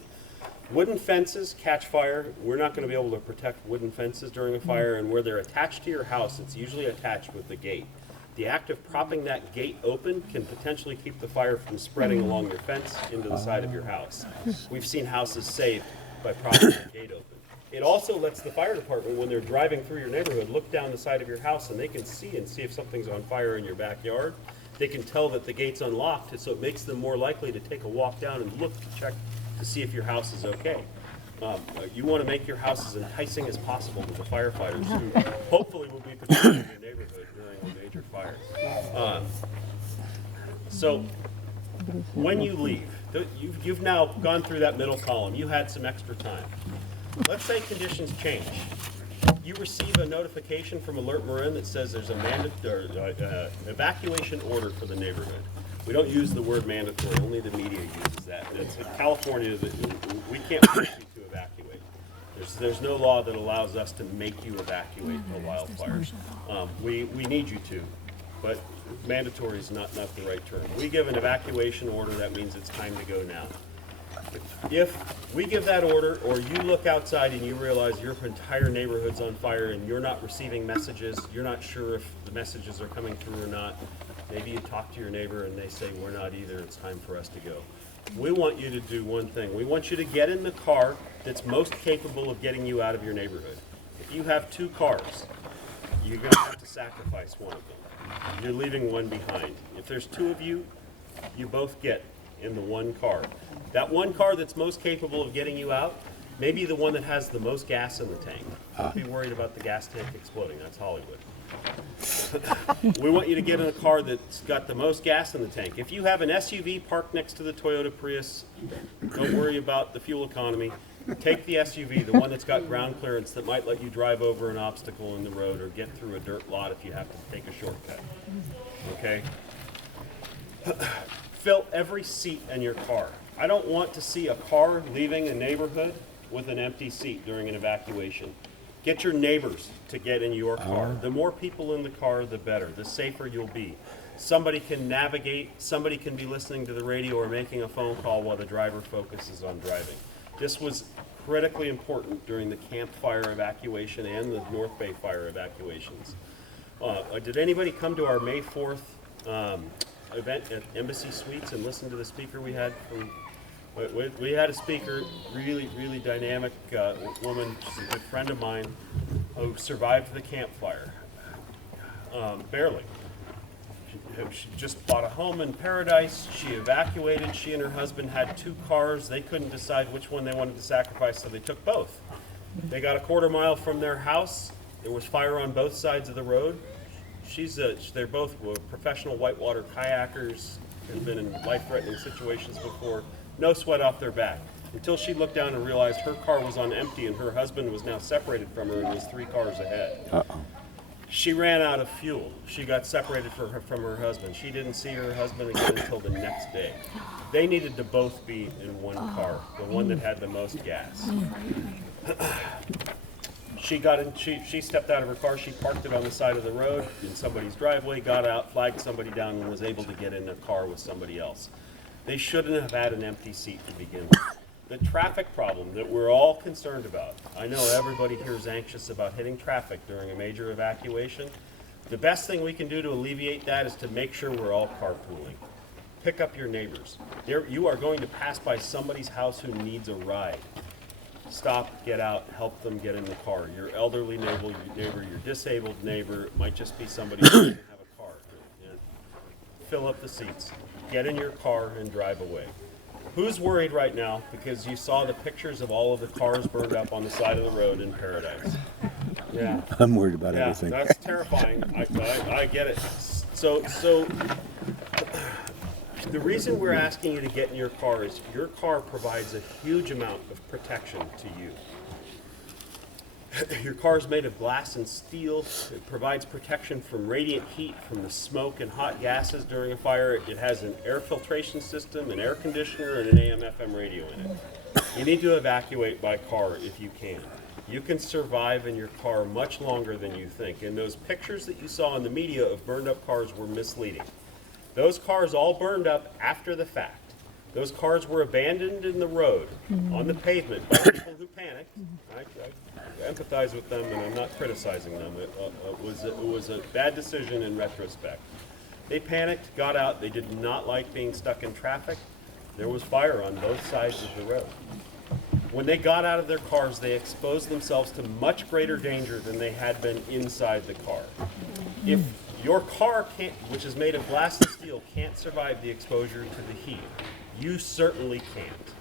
Wooden fences catch fire. We're not going to be able to protect wooden fences during a fire, and where they're attached to your house, it's usually attached with the gate. The act of propping that gate open can potentially keep the fire from spreading along your fence into the side of your house. We've seen houses saved by propping the gate open. It also lets the fire department, when they're driving through your neighborhood, look down the side of your house and they can see if something's on fire in your backyard. They can tell that the gate's unlocked, so it makes them more likely to take a walk down and look to check to see if your house is okay. You want to make your house as enticing as possible to the firefighters who hopefully will be patrolling your neighborhood during a major fire. So when you leave, you've now gone through that middle column. You had some extra time. Let's say conditions change. you receive a notification from Alert Marin that says there's a evacuation order for the neighborhood. We don't use the word mandatory, only the media uses that. And it's in California that we can't force you to evacuate. There's no law that allows us to make you evacuate a wildfire. We need you to, but mandatory is not the right term. We give an evacuation order, that means it's time to go now. If we give that order, or you look outside and you realize your entire neighborhood's on fire and you're not receiving messages, you're not sure if the messages are coming through or not, maybe you talk to your neighbor and they say, we're not either, it's time for us to go. We want you to do one thing. We want you to get in the car that's most capable of getting you out of your neighborhood. If you have 2 cars, you're going to have to sacrifice one of them. You're leaving one behind. If there's 2 of you, you both get in the one car. That one car that's most capable of getting you out may be the one that has the most gas in the tank. Don't be worried about the gas tank exploding. That's Hollywood. We want you to get in a car that's got the most gas in the tank. If you have an SUV parked next to the Toyota Prius, don't worry about the fuel economy. Take the SUV, the one that's got ground clearance that might let you drive over an obstacle in the road or get through a dirt lot if you have to take a shortcut. Okay? Fill every seat in your car. I don't want to see a car leaving a neighborhood with an empty seat during an evacuation. Get your neighbors to get in your car. The more people in the car, the better. The safer you'll be. Somebody can navigate, somebody can be listening to the radio or making a phone call while the driver focuses on driving. This was critically important during the Camp Fire evacuation and the North Bay fire evacuations. Did anybody come to our May 4th event at Embassy Suites and listen to the speaker we had from? We had a speaker, really dynamic woman, she's a good friend of mine, who survived the campfire, barely. She just bought a home in Paradise, she evacuated, she and her husband had 2 cars, they couldn't decide which one they wanted to sacrifice, so they took both. They got a quarter mile from their house, there was fire on both sides of the road. They're both professional whitewater kayakers, have been in life-threatening situations before. No sweat off their back, until she looked down and realized her car was on empty and her husband was now separated from her and was 3 cars ahead. She ran out of fuel. She got separated from her husband. She didn't see her husband again until the next day. They needed to both be in one car, the one that had the most gas. She got in, she stepped out of her car, she parked it on the side of the road in somebody's driveway, got out, flagged somebody down, and was able to get in a car with somebody else. They shouldn't have had an empty seat to begin with. The traffic problem that we're all concerned about, I know everybody here is anxious about hitting traffic during a major evacuation. The best thing we can do to alleviate that is to make sure we're all carpooling. Pick up your neighbors. You are going to pass by somebody's house who needs a ride. Stop, get out, help them get in the car. Your elderly neighbor, your disabled neighbor, it might just be somebody who doesn't have a car. And fill up the seats. Get in your car and drive away. Who's worried right now because you saw the pictures of all of the cars burned up on the side of the road in Paradise? Yeah. I'm worried about everything. That's terrifying. I get it. So the reason we're asking you to get in your car is your car provides a huge amount of protection to you. Your car is made of glass and steel. It provides protection from radiant heat, from the smoke and hot gases during a fire. It has an air filtration system, an air conditioner, and an AM/FM radio in it. You need to evacuate by car if you can. You can survive in your car much longer than you think. And those pictures that you saw in the media of burned up cars were misleading. Those cars all burned up after the fact. Those cars were abandoned in the road, on the pavement, by people who panicked. I empathize with them, and I'm not criticizing them. It was a bad decision in retrospect. They panicked, got out. They did not like being stuck in traffic. There was fire on both sides of the road. When they got out of their cars, they exposed themselves to much greater danger than they had been inside the car. If your car, which is made of glass and steel, can't survive the exposure to the heat, you certainly can't.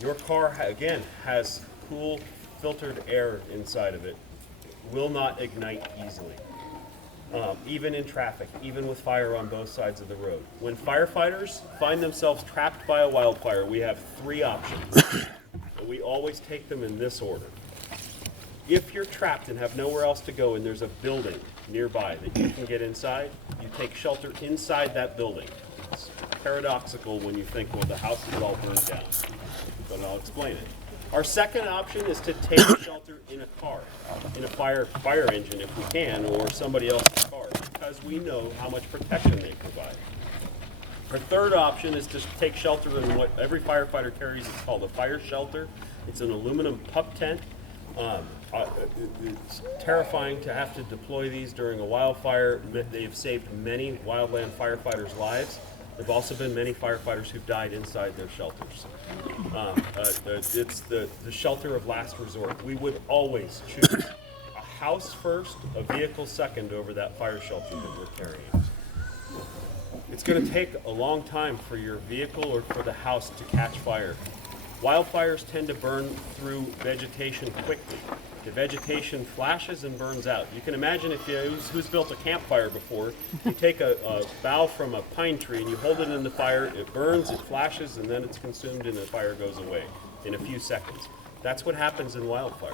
Your car, again, has cool, filtered air inside of it. It will not ignite easily. Even in traffic, even with fire on both sides of the road. When firefighters find themselves trapped by a wildfire, we have 3 options. And we always take them in this order. If you're trapped and have nowhere else to go and there's a building nearby that you can get inside, you take shelter inside that building. It's paradoxical when you think, well, the house is all burned down, but I'll explain it. Our second option is to take shelter in a car, in a fire engine if we can, or somebody else's car, because we know how much protection they provide. Our third option is to take shelter in what every firefighter carries. It's called a fire shelter. It's an aluminum pup tent. It's terrifying to have to deploy these during a wildfire. They have saved many wildland firefighters' lives. There have also been many firefighters who've died inside their shelters. It's the shelter of last resort. We would always choose a house first, a vehicle second over that fire shelter that we're carrying. It's going to take a long time for your vehicle or for the house to catch fire. Wildfires tend to burn through vegetation quickly. The vegetation flashes and burns out. You can imagine who's built a campfire before. You take a bough from a pine tree and you hold it in the fire, it burns, it flashes, and then it's consumed and the fire goes away in a few seconds. That's what happens in wildfires.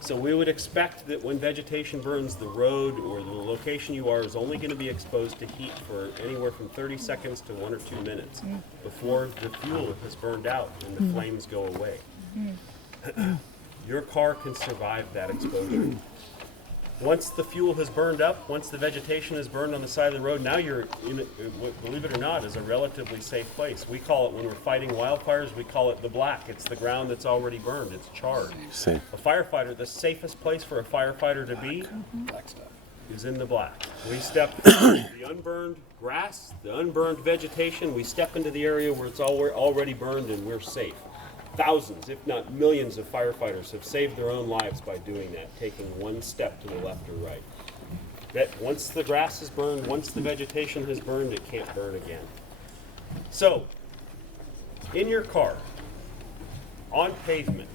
So we would expect that when vegetation burns, the road or the location you are is only going to be exposed to heat for anywhere from 30 seconds to 1 or 2 minutes before the fuel has burned out and the flames go away. Your car can survive that exposure. Once the fuel has burned up, once the vegetation is burned on the side of the road, now you're in, believe it or not, is a relatively safe place. We call it, when we're fighting wildfires, we call it the black. It's the ground that's already burned. It's charred. Safe. A firefighter, the safest place for a firefighter to be is in the black. We step the unburned grass, the unburned vegetation. We step into the area where it's already burned and we're safe. Thousands, if not millions, of firefighters have saved their own lives by doing that, taking one step to the left or right. That once the grass is burned, once the vegetation has burned, it can't burn again. So, in your car, on pavement,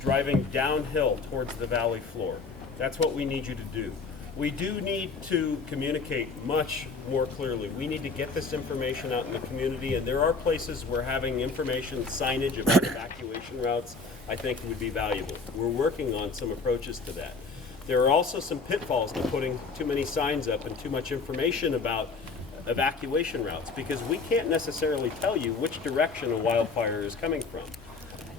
driving downhill towards the valley floor, that's what we need you to do. We do need to communicate much more clearly. We need to get this information out in the community, and there are places where having information, signage about evacuation routes, I think would be valuable. We're working on some approaches to that. There are also some pitfalls to putting too many signs up and too much information about evacuation routes, because we can't necessarily tell you which direction a wildfire is coming from.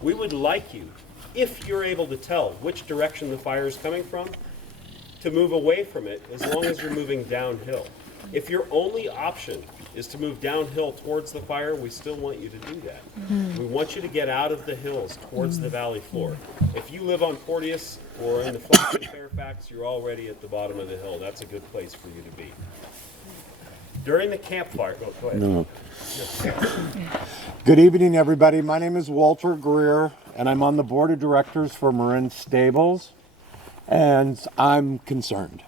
We would like you, if you're able to tell which direction the fire is coming from, to move away from it as long as you're moving downhill. If your only option is to move downhill towards the fire, we still want you to do that. We want you to get out of the hills towards the valley floor. If you live on Porteous or in the flats in Fairfax, you're already at the bottom of the hill. That's a good place for you to be. During the campfire, go ahead. No. Good evening, everybody. My name is Walter Greer, and I'm on the board of directors for Marin Stables. And I'm concerned.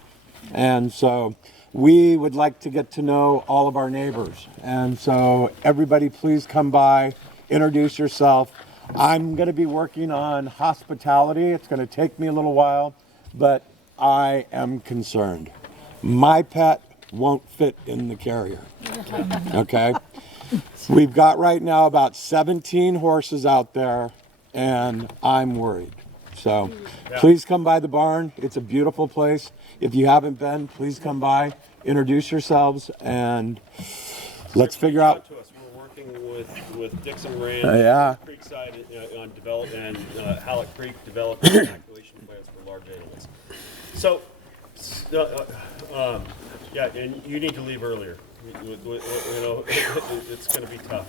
And so we would like to get to know all of our neighbors. And so everybody please come by, introduce yourself. I'm going to be working on hospitality. It's going to take me a little while, but I am concerned. My pet won't fit in the carrier. Okay? We've got right now about 17 horses out there, and I'm worried. So please come by the barn. It's a beautiful place. If you haven't been, please come by, introduce yourselves, and let's figure out. We're working with Dixon Ranch, Creekside on development, and Halleck Creek developing evacuation plans for large animals. So, yeah, and you need to leave earlier. You know, it's going to be tough.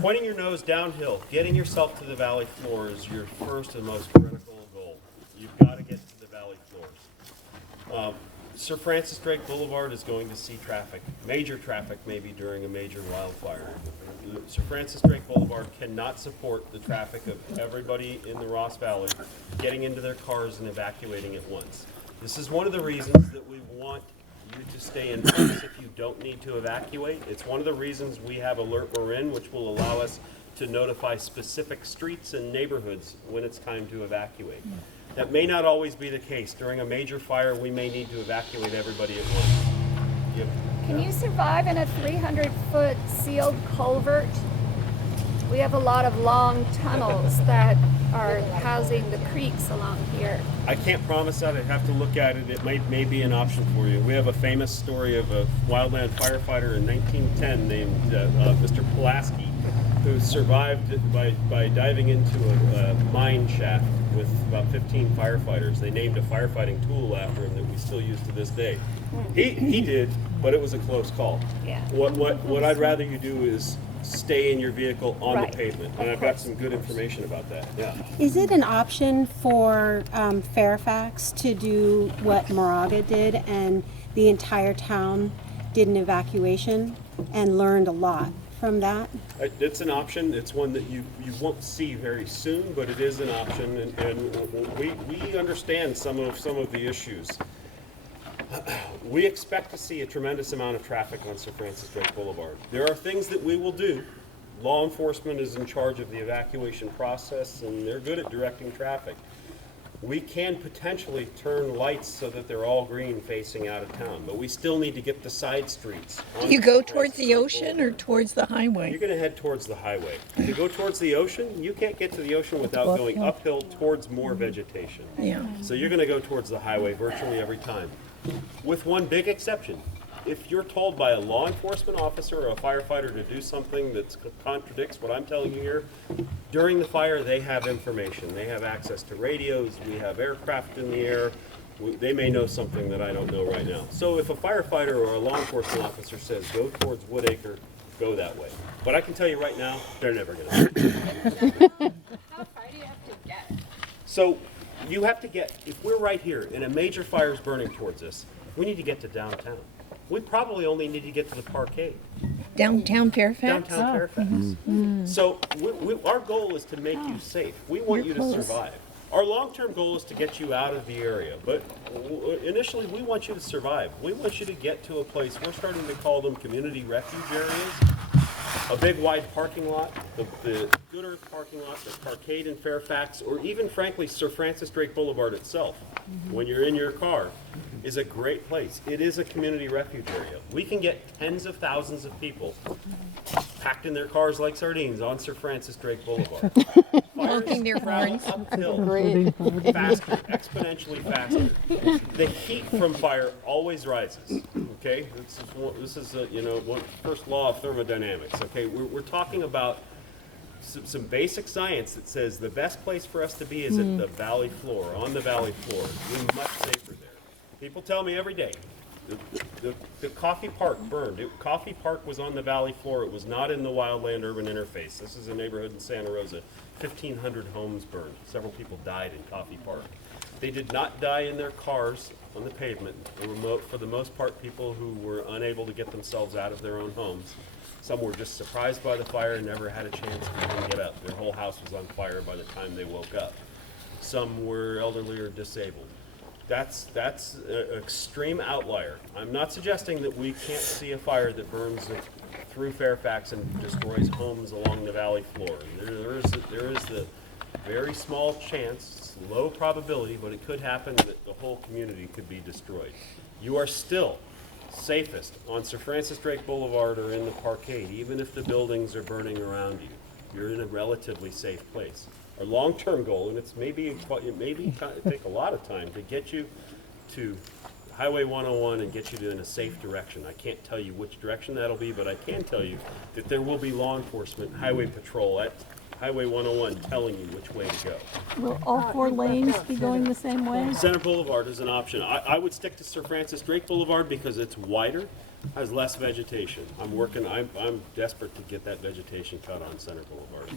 Pointing your nose downhill, getting yourself to the valley floor is your first and most critical goal. You've got to get to the valley floors. Sir Francis Drake Boulevard is going to see traffic, major traffic maybe during a major wildfire. Sir Francis Drake Boulevard cannot support the traffic of everybody in the Ross Valley getting into their cars and evacuating at once. This is one of the reasons that we want you to stay in place if you don't need to evacuate. It's one of the reasons we have Alert Marin, which will allow us to notify specific streets and neighborhoods when it's time to evacuate. That may not always be the case. During a major fire, we may need to evacuate everybody at once. Can you survive in a 300-foot sealed culvert? We have a lot of long tunnels that are housing the creeks along here. I can't promise that. I'd have to look at it. It may be an option for you. We have a famous story of a wildland firefighter in 1910 named Mr. Pulaski, who survived by diving into a mine shaft with about 15 firefighters. They named a firefighting tool after him that we still use to this day. He did, but it was a close call. Yeah. What I'd rather you do is stay in your vehicle on Right. the pavement, and I've got some good information about that. Yeah. Is it an option for Fairfax to do what Moraga did and the entire town did an evacuation and learned a lot from that? It's an option. It's one that you won't see very soon, but it is an option, and we understand some of the issues. We expect to see a tremendous amount of traffic on Sir Francis Drake Boulevard. There are things that we will do. Law enforcement is in charge of the evacuation process, and they're good at directing traffic. We can potentially turn lights so that they're all green facing out of town, but we still need to get the side streets. Do you go towards the ocean or towards the highway? You're going to head towards the highway. If you go towards the ocean, you can't get to the ocean without going uphill towards more vegetation. Yeah. So you're going to go towards the highway virtually every time, with one big exception. If you're told by a law enforcement officer or a firefighter to do something that contradicts what I'm telling you here, during the fire they have information. They have access to radios, we have aircraft in the air. They may know something that I don't know right now. So if a firefighter or a law enforcement officer says go towards Woodacre, go that way. But I can tell you right now, they're never going to. How far do you have to get? So you have to get, if we're right here and a major fire is burning towards us, we need to get to downtown. We probably only need to get to the parkade. Downtown Fairfax? Downtown Fairfax. So our goal is to make you safe. We want you to survive. Our long-term goal is to get you out of the area, but initially we want you to survive. We want you to get to a place, we're starting to call them community refuge areas. A big wide parking lot, the Good Earth parking lot, the parkade in Fairfax, or even frankly Sir Francis Drake Boulevard itself, when you're in your car, is a great place. It is a community refuge area. We can get tens of thousands of people packed in their cars like sardines on Sir Francis Drake Boulevard. Honking their horns. Uphill, faster, exponentially faster. The heat from fire always rises. Okay, this is first law of thermodynamics. Okay, we're talking about some basic science that says the best place for us to be is at the valley floor, on the valley floor. We're much safer there. People tell me every day, the Coffee Park burned. Coffee Park was on the valley floor. It was not in the wildland urban interface. This is a neighborhood in Santa Rosa. 1,500 homes burned. Several people died in Coffee Park. They did not die in their cars on the pavement. They were, for the most part, people who were unable to get themselves out of their own homes. Some were just surprised by the fire and never had a chance to even get up. Their whole house was on fire by the time they woke up. Some were elderly or disabled. That's an extreme outlier. I'm not suggesting that we can't see a fire that burns through Fairfax and destroys homes along the valley floor. There is the very small chance, low probability, but it could happen that the whole community could be destroyed. You are still safest on Sir Francis Drake Boulevard or in the parkade, even if the buildings are burning around you. You're in a relatively safe place. Our long-term goal, and it may take a lot of time to get you to Highway 101 and get you in a safe direction. I can't tell you which direction that'll be, but I can tell you that there will be law enforcement, highway patrol at Highway 101 telling you which way to go. Will all 4 lanes be going the same way? Center Boulevard is an option. I would stick to Sir Francis Drake Boulevard because it's wider, has less vegetation. I'm desperate to get that vegetation cut on Center Boulevard.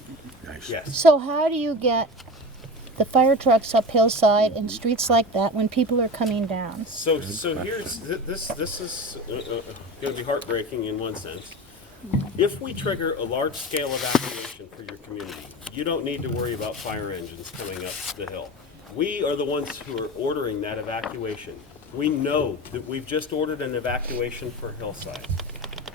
Nice. Yes. So how do you get the fire trucks up hillside and streets like that when people are coming down? So here's this is going to be heartbreaking in one sense. If we trigger a large-scale evacuation for your community, you don't need to worry about fire engines coming up the hill. We are the ones who are ordering that evacuation. We know that we've just ordered an evacuation for Hillside.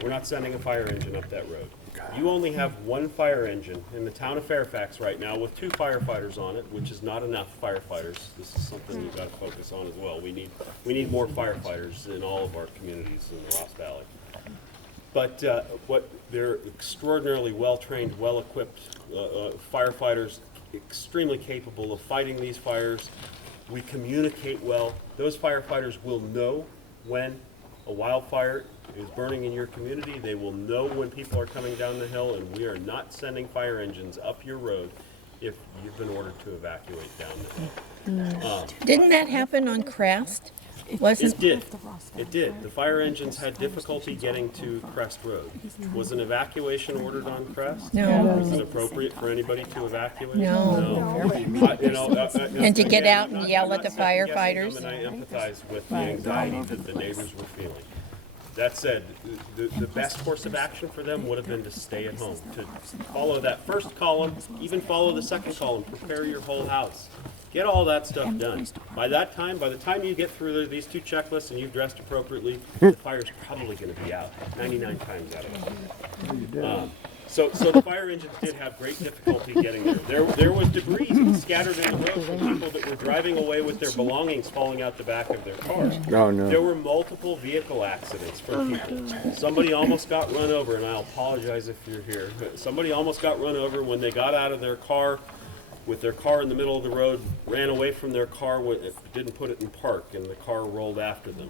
We're not sending a fire engine up that road. You only have one fire engine in the town of Fairfax right now with 2 firefighters on it, which is not enough firefighters. This is something you've got to focus on as well. We need more firefighters in all of our communities in the Ross Valley. But what they're extraordinarily well-trained, well-equipped firefighters, extremely capable of fighting these fires. We communicate well. Those firefighters will know when a wildfire is burning in your community. They will know when people are coming down the hill, and we are not sending fire engines up your road if you've been ordered to evacuate down the hill. Didn't that happen on Crest? It did. It did. The fire engines had difficulty getting to Crest Road. Was an evacuation ordered on Crest? No. Was it appropriate for anybody to evacuate? No. And to get out and yell at the firefighters? And I empathize with the anxiety that the neighbors were feeling. That said, the best course of action for them would have been to stay at home, to follow that first column, even follow the second column, prepare your whole house. Get all that stuff done. By the time you get through these two checklists and you've dressed appropriately, the fire's probably going to be out 99 times out of 100. So the fire engines did have great difficulty getting there. There was debris scattered in the road from people that were driving away with their belongings falling out the back of their cars. Oh, no. There were multiple vehicle accidents for people. Somebody almost got run over, and I'll apologize if you're here. Somebody almost got run over when they got out of their car with their car in the middle of the road, ran away from their car, didn't put it in park, and the car rolled after them.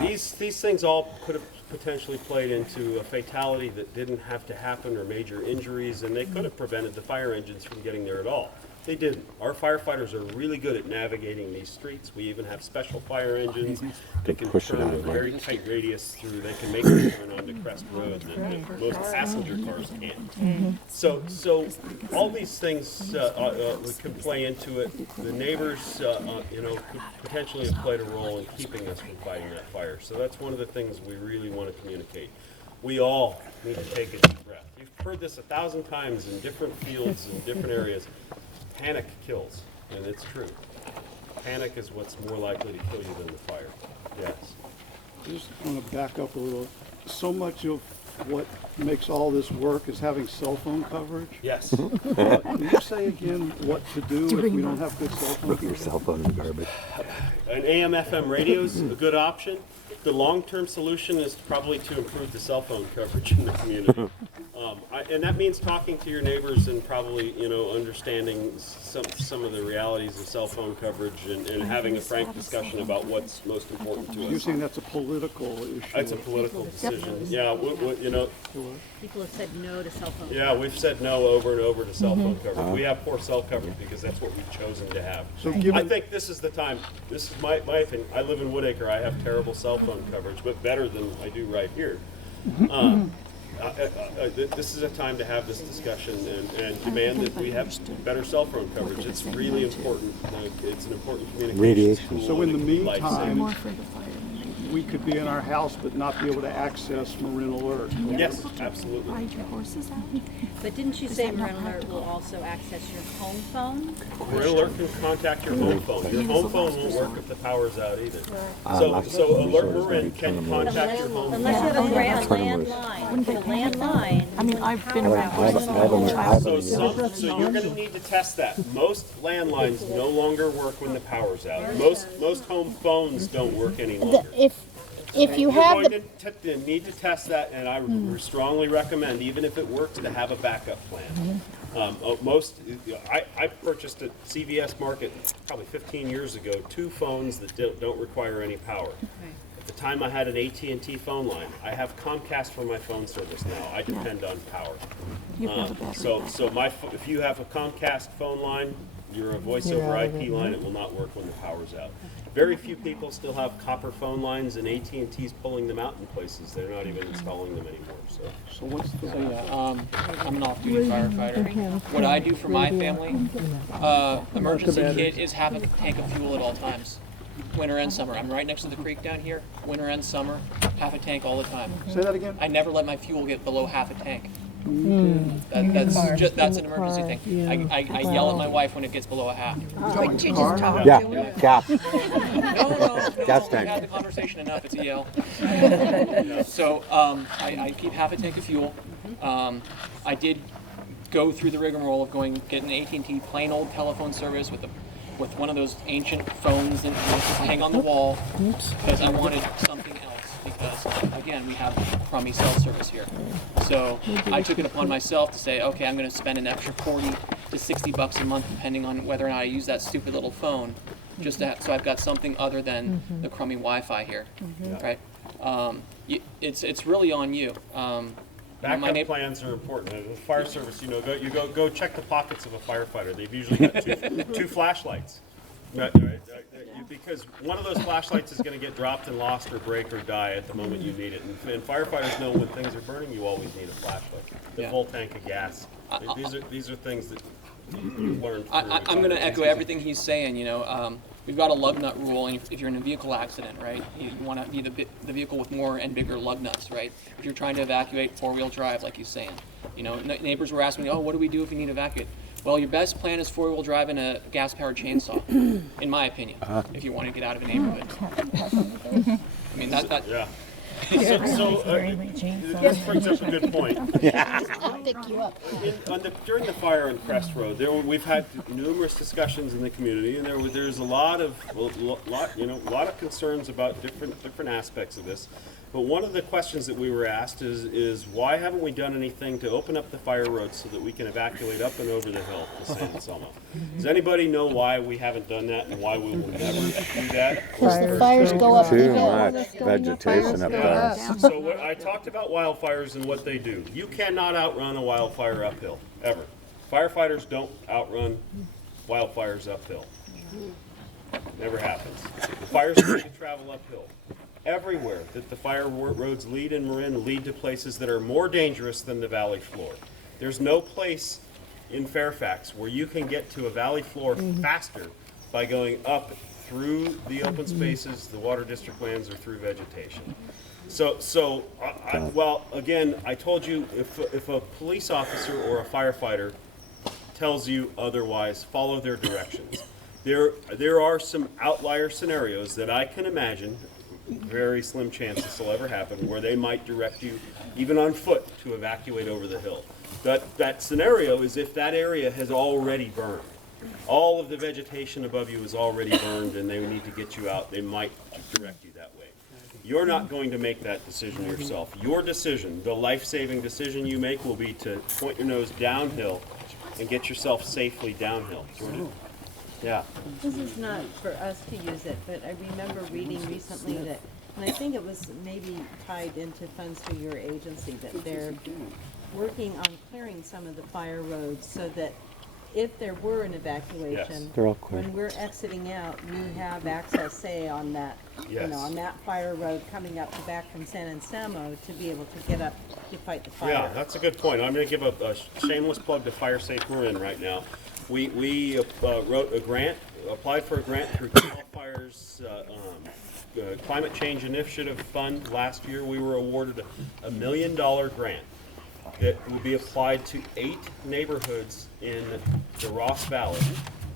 These things all could have potentially played into a fatality that didn't have to happen, or major injuries, and they could have prevented the fire engines from getting there at all. They didn't. Our firefighters are really good at navigating these streets. We even have special fire engines. They can turn a very tight radius through. They can make a turn onto Crest Road that most passenger cars can't. So all these things can play into it. The neighbors, could potentially have played a role in keeping us from fighting that fire. So that's one of the things we really want to communicate. We all need to take a deep breath. You've heard this 1,000 times in different fields and different areas. Panic kills, and it's true. Panic is what's more likely to kill you than the fire. Yes. I just want to back up a little. So much of what makes all this work is having cell phone coverage. Yes. Can you say again what to do if we don't have good cell phone coverage? Your cell phone in the garbage. An AM/FM radio is a good option. The long-term solution is probably to improve the cell phone coverage in the community. And that means talking to your neighbors and probably, understanding some of the realities of cell phone coverage and having a frank discussion about what's most important to us. You're saying that's a political issue? It's a political decision. Yeah, People have said no to cell phone. Yeah, we've said no over and over to cell phone coverage. We have poor cell coverage because that's what we've chosen to have. So I think this is the time. This is my opinion. I live in Woodacre. I have terrible cell phone coverage, but better than I do right here. This is a time to have this discussion and demand that we have better cell phone coverage. It's really important. It's an important communication tool. So in the and it can be meantime, life-saving. we could be in our house but not be able to access Marin Alert. Yes, absolutely. Ride your horses out. But didn't you say Marin Alert will also access your home phone? Marin Alert can contact your home phone. Your home phone won't work if the power's out either. So Alert Marin can contact your home Unless you phone. have a landline. The landline. I mean, I've been around. So you're going to need to test that. Most landlines no longer work when the power's out. Most home phones don't work any longer. If you You're have going to need to test that, and I strongly recommend, even if it works, to have a backup plan. I purchased at CVS Market probably 15 years ago 2 phones that don't require any power. At the time, I had an AT&T phone line. I have Comcast for my phone service now. I depend on power. If you have a Comcast phone line, you're a voice over IP line, it will not work when the power's out. Very few people still have copper phone lines, and AT&T's pulling them out in places. They're not even installing them anymore. So what's the I'm an off-duty firefighter. What I do for my family, emergency kit is have a tank of fuel at all times. Winter and summer. I'm right next to the creek down here. Winter and summer, half a tank all the time. Say that again? I never let my fuel get below half a tank. That's an emergency thing. I yell at my wife when it gets below a half. Couldn't you just talk Yeah, to her? gas. No. Gas We've tank. had the conversation enough. It's a yell. So I keep half a tank of fuel. I did go through the rigmarole of get an AT&T plain old telephone service with one of those ancient phones that hang on the wall because I wanted something else. because, again, we have crummy cell service here. So I took it upon myself to say, okay, I'm going to spend an extra 40 to 60 bucks a month, depending on whether or not I use that stupid little phone, just to so I've got something other than the crummy Wi-Fi here, right? It's really on you. Backup plans are important. The fire service, go check the pockets of a firefighter. They've usually got two flashlights, right? Because one of those flashlights is going to get dropped and lost or break or die at the moment you need it. And firefighters know when things are burning, you always need a flashlight. The full tank of gas. These are things that you learn. I'm going to echo everything he's saying. We've got a lug nut rule, and if you're in a vehicle accident, right, you want to need the vehicle with more and bigger lug nuts, right? If you're trying to evacuate four-wheel drive, like he's saying, neighbors were asking me, oh, what do we do if you need to evacuate? Well, your best plan is four-wheel drive and a gas-powered chainsaw, in my opinion, if you want to get out of a neighborhood. I mean, Yeah. This brings up a good point. I'll pick you up. During the fire on Crest Road, we've had numerous discussions in the community, and there's a lot of concerns about different aspects of this. But one of the questions that we were asked is why haven't we done anything to open up the fire roads so that we can evacuate up and over the hill to San Anselmo? Does anybody know why we haven't done that and why we will never do that? Because the fires go up the Too hill. much vegetation up there. So I talked about wildfires and what they do. You cannot outrun a wildfire uphill, ever. Firefighters don't outrun wildfires uphill. Never happens. The fire's going to travel uphill. Everywhere that the fire roads lead in Marin lead to places that are more dangerous than the valley floor. There's no place in Fairfax where you can get to a valley floor faster by going up through the open spaces, the water district lands, or through vegetation. Well, again, I told you if a police officer or a firefighter tells you otherwise, follow their directions. There are some outlier scenarios that I can imagine. Very slim chance this will ever happen, where they might direct you, even on foot, to evacuate over the hill. That scenario is if that area has already burned. All of the vegetation above you is already burned and they need to get you out. They might direct you that way. You're not going to make that decision yourself. Your decision, the life-saving decision you make, will be to point your nose downhill and get yourself safely downhill. Jordan? Yeah. This is not for us to use it, but I remember reading recently that, and I think it was maybe tied into funds through your agency, that they're working on clearing some of the fire roads so that if there were an evacuation, They're all clear. when we're exiting out, you have access, say, on that, on that fire road coming up back from San Anselmo to be able to get up to fight the fire. Yeah, that's a good point. I'm going to give a shameless plug to Firesafe Marin right now. We wrote a grant, applied for a grant through Cal Fire's Climate Change Initiative Fund. Last year we were awarded a $1 million grant that will be applied to 8 neighborhoods in the Ross Valley.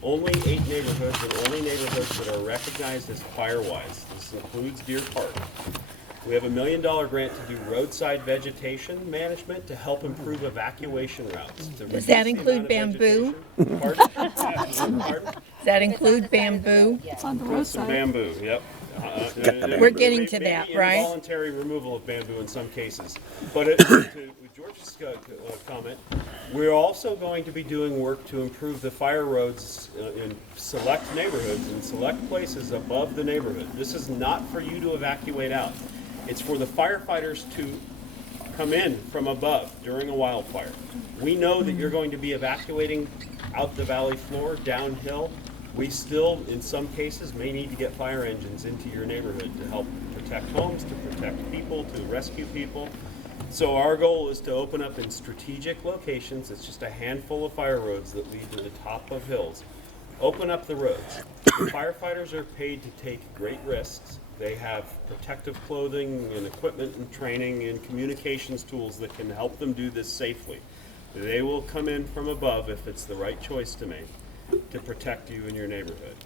Only 8 neighborhoods, and only neighborhoods that are recognized as Firewise. This includes Deer Park. We have a $1 million grant to do roadside vegetation management to help improve evacuation routes. Does that include bamboo? Pardon? Pardon? Does that include bamboo? It's on the Some roadside. bamboo, yep. We're getting to that, right? Involuntary removal of bamboo in some cases. But to George's comment, we're also going to be doing work to improve the fire roads in select neighborhoods and select places above the neighborhood. This is not for you to evacuate out. It's for the firefighters to come in from above during a wildfire. We know that you're going to be evacuating out the valley floor, downhill. We still, in some cases, may need to get fire engines into your neighborhood to help protect homes, to protect people, to rescue people. So our goal is to open up in strategic locations. It's just a handful of fire roads that lead to the top of hills. Open up the roads. The firefighters are paid to take great risks. They have protective clothing and equipment and training and communications tools that can help them do this safely. They will come in from above, if it's the right choice to make, to protect you in your neighborhood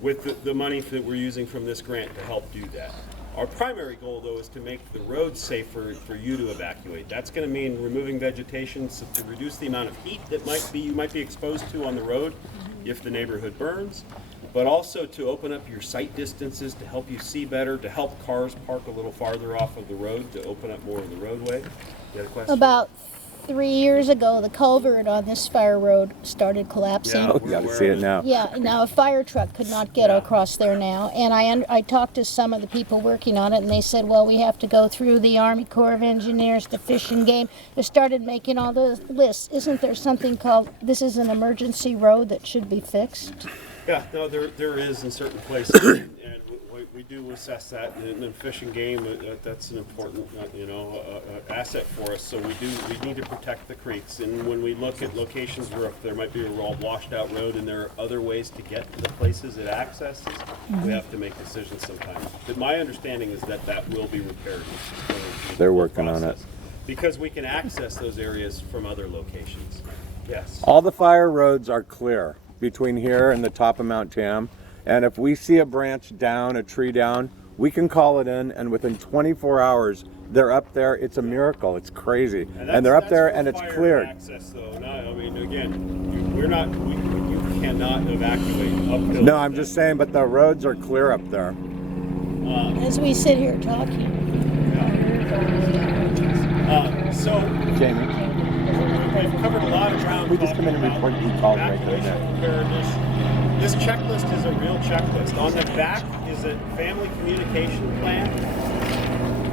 with the money that we're using from this grant to help do that. Our primary goal, though, is to make the roads safer for you to evacuate. That's going to mean removing vegetation to reduce the amount of heat that you might be exposed to on the road if the neighborhood burns. but also to open up your sight distances to help you see better, to help cars park a little farther off of the road, to open up more of the roadway. You had a question? About 3 years ago, the culvert on this fire road started collapsing. Yeah, You got to see it now. Yeah, now a fire truck could not get across there now. And I talked to some of the people working on it, and they said, well, we have to go through the Army Corps of Engineers, the Fish and Game. They started making all the lists. Isn't there something called, this is an emergency road that should be fixed? Yeah, no, there is in certain places, and we do assess that. And in Fish and Game, that's an important, asset for us. So we need to protect the creeks. And when we look at locations where there might be a washed-out road, and there are other ways to get to the places it accesses, we have to make decisions sometimes. But my understanding is that will be repaired. They're working on it. Because we can access those areas from other locations. Yes. All the fire roads are clear between here and the top of Mount Tam. And if we see a branch down, a tree down, we can call it in, and within 24 hours, they're up there. It's a miracle. It's crazy. And they're up there and it's cleared. Access, though. I mean, again, you cannot evacuate uphill. No, I'm just saying, but the roads are clear up there. As we sit here talking. So, Jamie, we've covered a lot of ground. we just come in and report you called right there. Preparedness. This checklist is a real checklist. On the back is a family communication plan.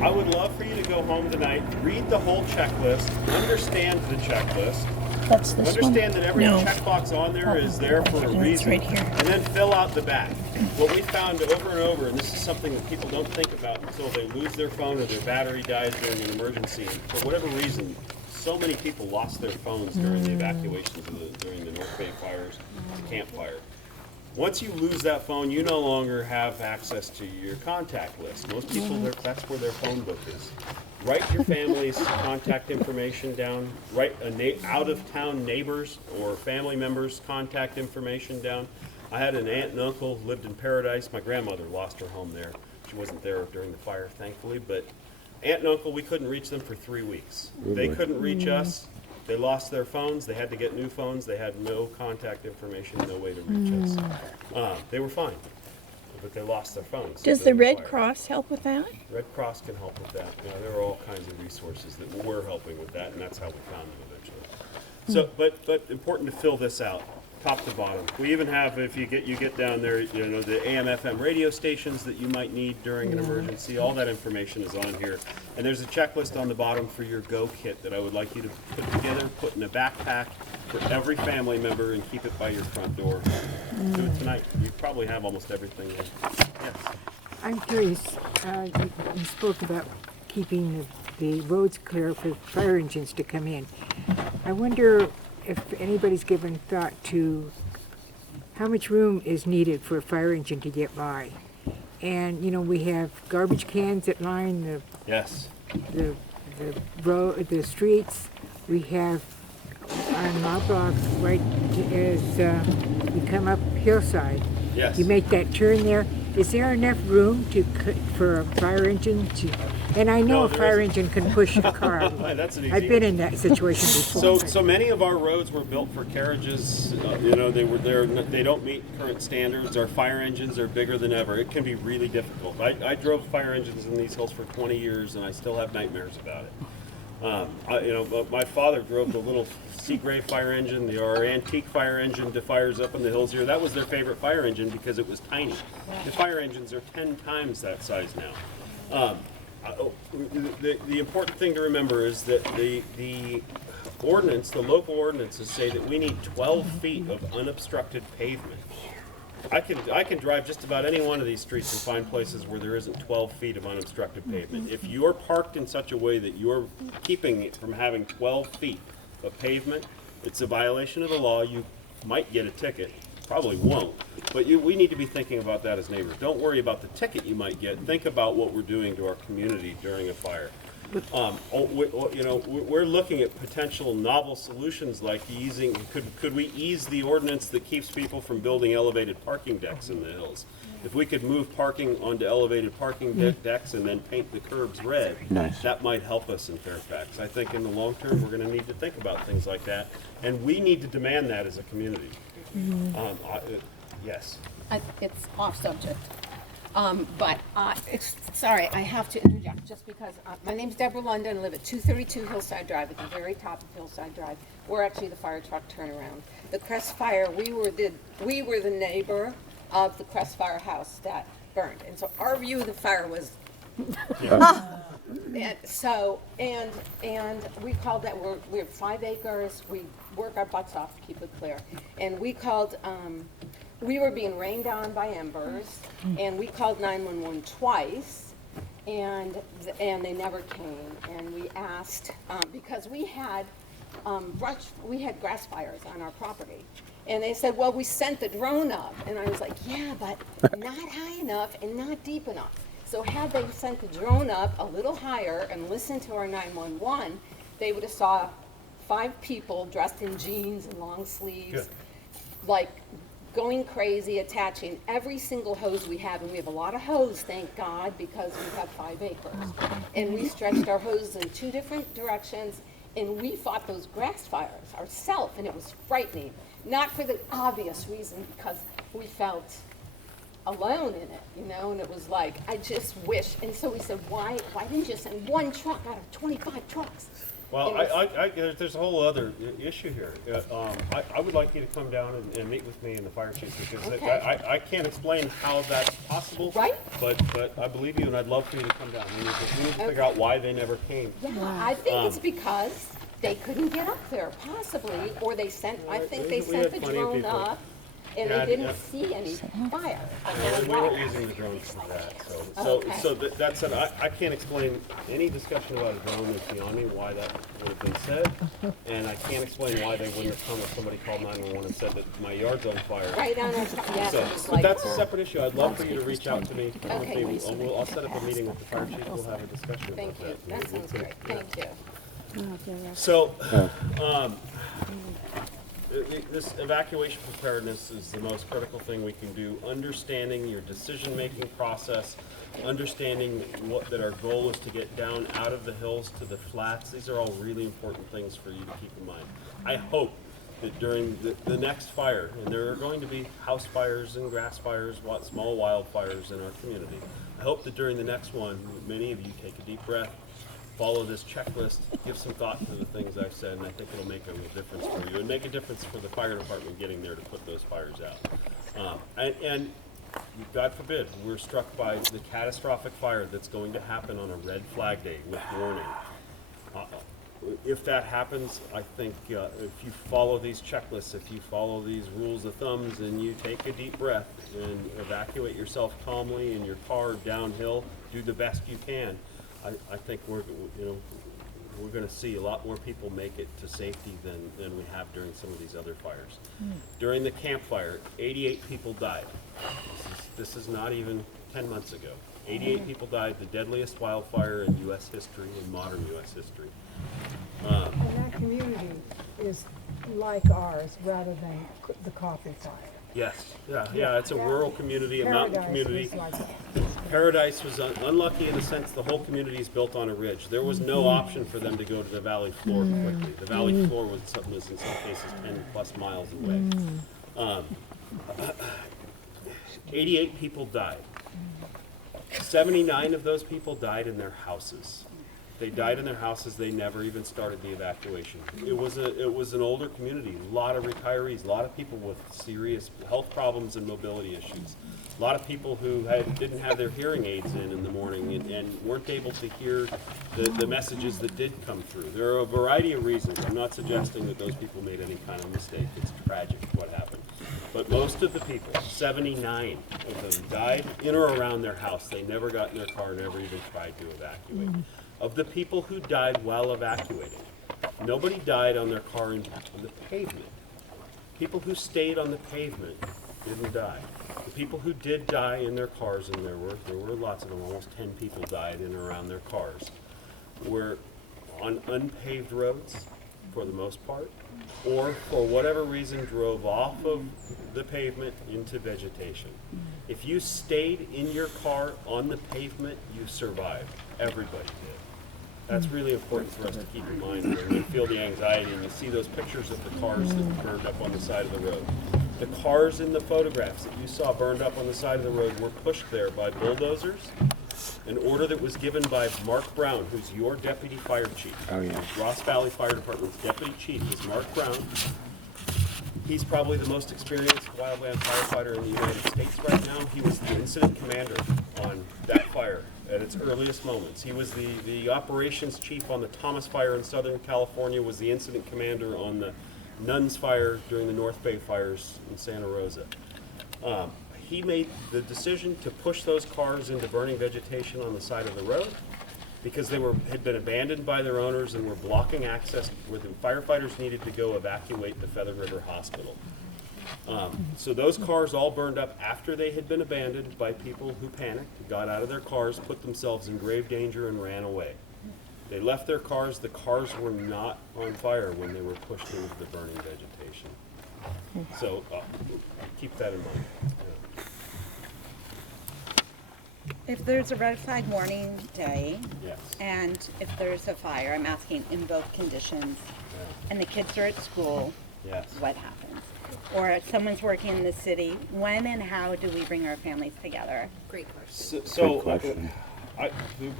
I would love for you to go home tonight, read the whole checklist, understand the checklist, That's this understand one. that every No. checkbox on there is there for a reason, right here. and then fill out the back. What we found over and over, and this is something that people don't think about until they lose their phone or their battery dies during an emergency. For whatever reason, so many people lost their phones during the evacuations during the North Bay fires, the Camp Fire. Once you lose that phone, you no longer have access to your contact list. Most people, that's where their phone book is. Write your family's contact information down. Write out-of-town neighbors or family members' contact information down. I had an aunt and uncle who lived in Paradise. My grandmother lost her home there. She wasn't there during the fire, thankfully, but aunt and uncle, we couldn't reach them for 3 weeks. They couldn't reach us. They lost their phones. They had to get new phones. They had no contact information, no way to reach us. They were fine, but they lost their phones. Does the Red Cross help with that? Red Cross can help with that. There are all kinds of resources that we're helping with that, and that's how we found them eventually. So, but important to fill this out, top to bottom. We even have, if you get down there, the AM/FM radio stations that you might need during an emergency. All that information is on here, and there's a checklist on the bottom for your Go kit that I would like you to put together, put in a backpack for every family member, and keep it by your front door. Do it tonight. You probably have almost everything. Yes. I'm curious, you spoke about keeping the roads clear for fire engines to come in. I wonder if anybody's given thought to how much room is needed for a fire engine to get by. And, we have garbage cans that line the the streets. We have on my block, right as you come up hillside, you make that turn there. Is there enough room for a fire engine to? And I know a fire engine can push a car. That's an easy I've been in that situation before. So many of our roads were built for carriages. They don't meet current standards. Our fire engines are bigger than ever. It can be really difficult. I drove fire engines in these hills for 20 years, and I still have nightmares about it. My father drove the little Seagrave fire engine, our antique fire engine to fires up in the hills here. That was their favorite fire engine because it was tiny. The fire engines are 10 times that size now. The important thing to remember is that the local ordinances say that we need 12 feet of unobstructed pavement. I can drive just about any one of these streets and find places where there isn't 12 feet of unobstructed pavement. If you're parked in such a way that you're keeping it from having 12 feet of pavement, it's a violation of the law. You might get a ticket. Probably won't, but we need to be thinking about that as neighbors. Don't worry about the ticket you might get. Think about what we're doing to our community during a fire. We're looking at potential novel solutions like easing. Could we ease the ordinance that keeps people from building elevated parking decks in the hills? If we could move parking onto elevated parking decks and then paint the curbs red, that might help us in Fairfax. I think in the long term, we're going to need to think about things like that, and we need to demand that as a community. Yes. it's off subject. Sorry, I have to interject just because my name's Deborah Lando and I live at 232 Hillside Drive at the very top of Hillside Drive. We're actually the fire truck turnaround. The Crest Fire, we were the neighbor of the Crest Fire house that burned, and so our view of the fire was. And so, and we called that, we have 5 acres, we work our butts off to keep it clear. And we called, we were being rained on by embers, and we called 911 twice, and they never came. And we asked, because we had grass fires on our property. And they said, well, we sent the drone up. And I was like, yeah, but not high enough and not deep enough. So had they sent the drone up a little higher and listened to our 911, they would have saw 5 people dressed in jeans and long sleeves, like going crazy, attaching every single hose we have. And we have a lot of hose, thank God, because we have 5 acres. And we stretched our hoses in 2 different directions, and we fought those grass fires ourselves, and it was frightening. Not for the obvious reason, because we felt alone in it, you know, and it was like, I just wish. And so we said, why didn't you send 1 truck out of 25 trucks? Well, there's a whole other issue here. I would like you to come down and meet with me and the fire chief, because I can't explain how that's possible. Right. But I believe you, and I'd love for you to come down. We need to figure out why they never came. Yeah, I think it's because they couldn't get up there, possibly, or they sent, I think they sent the drone up. And they didn't see any fire. We weren't using the drones for that. So that said, I can't explain any discussion about a drone that's beyond me, why that would have been said. And I can't explain why they wouldn't have come if somebody called 911 and said that my yard's on fire. Right on our But that's a separate issue. I'd love for you to reach out to me. Okay. I'll set up a meeting with the fire chief. We'll have a discussion about that. Thank you. That sounds great. Thank you. So, this evacuation preparedness is the most critical thing we can do. Understanding your decision-making process, understanding that our goal is to get down out of the hills to the flats. These are all really important things for you to keep in mind. I hope that during the next fire, and there are going to be house fires and grass fires, small wildfires in our community, I hope that during the next one, many of you take a deep breath, follow this checklist, give some thought to the things I've said, and I think it'll make a difference for you and make a difference for the fire department getting there to put those fires out. And God forbid, we're struck by the catastrophic fire that's going to happen on a red flag day with warning. If that happens, I think if you follow these checklists, if you follow these rules of thumbs, and you take a deep breath and evacuate yourself calmly in your car downhill, do the best you can, I think we're going to see a lot more people make it to safety than we have during some of these other fires. During the Camp Fire, 88 people died. This is not even 10 months ago. 88 people died, the deadliest wildfire in U.S. history, in modern U.S. history. And that community is like ours rather than the coffee fire. Yes, yeah, it's a rural community, a mountain community. Like that. Paradise was unlucky in the sense the whole community is built on a ridge. There was no option for them to go to the valley floor quickly. The valley floor was in some cases 10 plus miles away. 88 people died. 79 of those people died in their houses. They died in their houses. They never even started the evacuation. It was an older community. A lot of retirees. A lot of people with serious health problems and mobility issues. A lot of people who didn't have their hearing aids in the morning and weren't able to hear the messages that did come through. There are a variety of reasons. I'm not suggesting that those people made any kind of mistake. It's tragic what happened. But most of the people, 79 of them, died in or around their house. They never got in their car, never even tried to evacuate. Of the people who died while evacuating, nobody died on their car on the pavement. People who stayed on the pavement didn't die. The people who did die in their cars, and there were lots of them, almost 10 people died in or around their cars, were on unpaved roads for the most part, or for whatever reason drove off of the pavement into vegetation. If you stayed in your car on the pavement, you survived. Everybody did. That's really important for us to keep in mind when we feel the anxiety and you see those pictures of the cars that burned up on the side of the road. The cars in the photographs that you saw burned up on the side of the road were pushed there by bulldozers. An order that was given by Mark Brown, who's your deputy fire chief. Oh, yeah. Ross Valley Fire Department's deputy chief is Mark Brown. He's probably the most experienced wildland firefighter in the United States right now. He was the incident commander on that fire at its earliest moments. He was the operations chief on the Thomas Fire in Southern California, was the incident commander on the Nuns Fire during the North Bay fires in Santa Rosa. He made the decision to push those cars into burning vegetation on the side of the road because they had been abandoned by their owners and were blocking access where the firefighters needed to go evacuate the Feather River Hospital. So those cars all burned up after they had been abandoned by people who panicked, got out of their cars, put themselves in grave danger, and ran away. They left their cars. The cars were not on fire when they were pushed into the burning vegetation. So keep that in mind. If there's a red flag warning day, Yes. and if there's a fire, I'm asking in both conditions, and the kids are at school, Yes. what happens? Or if someone's working in the city, when and how do we bring our families together? Great question. So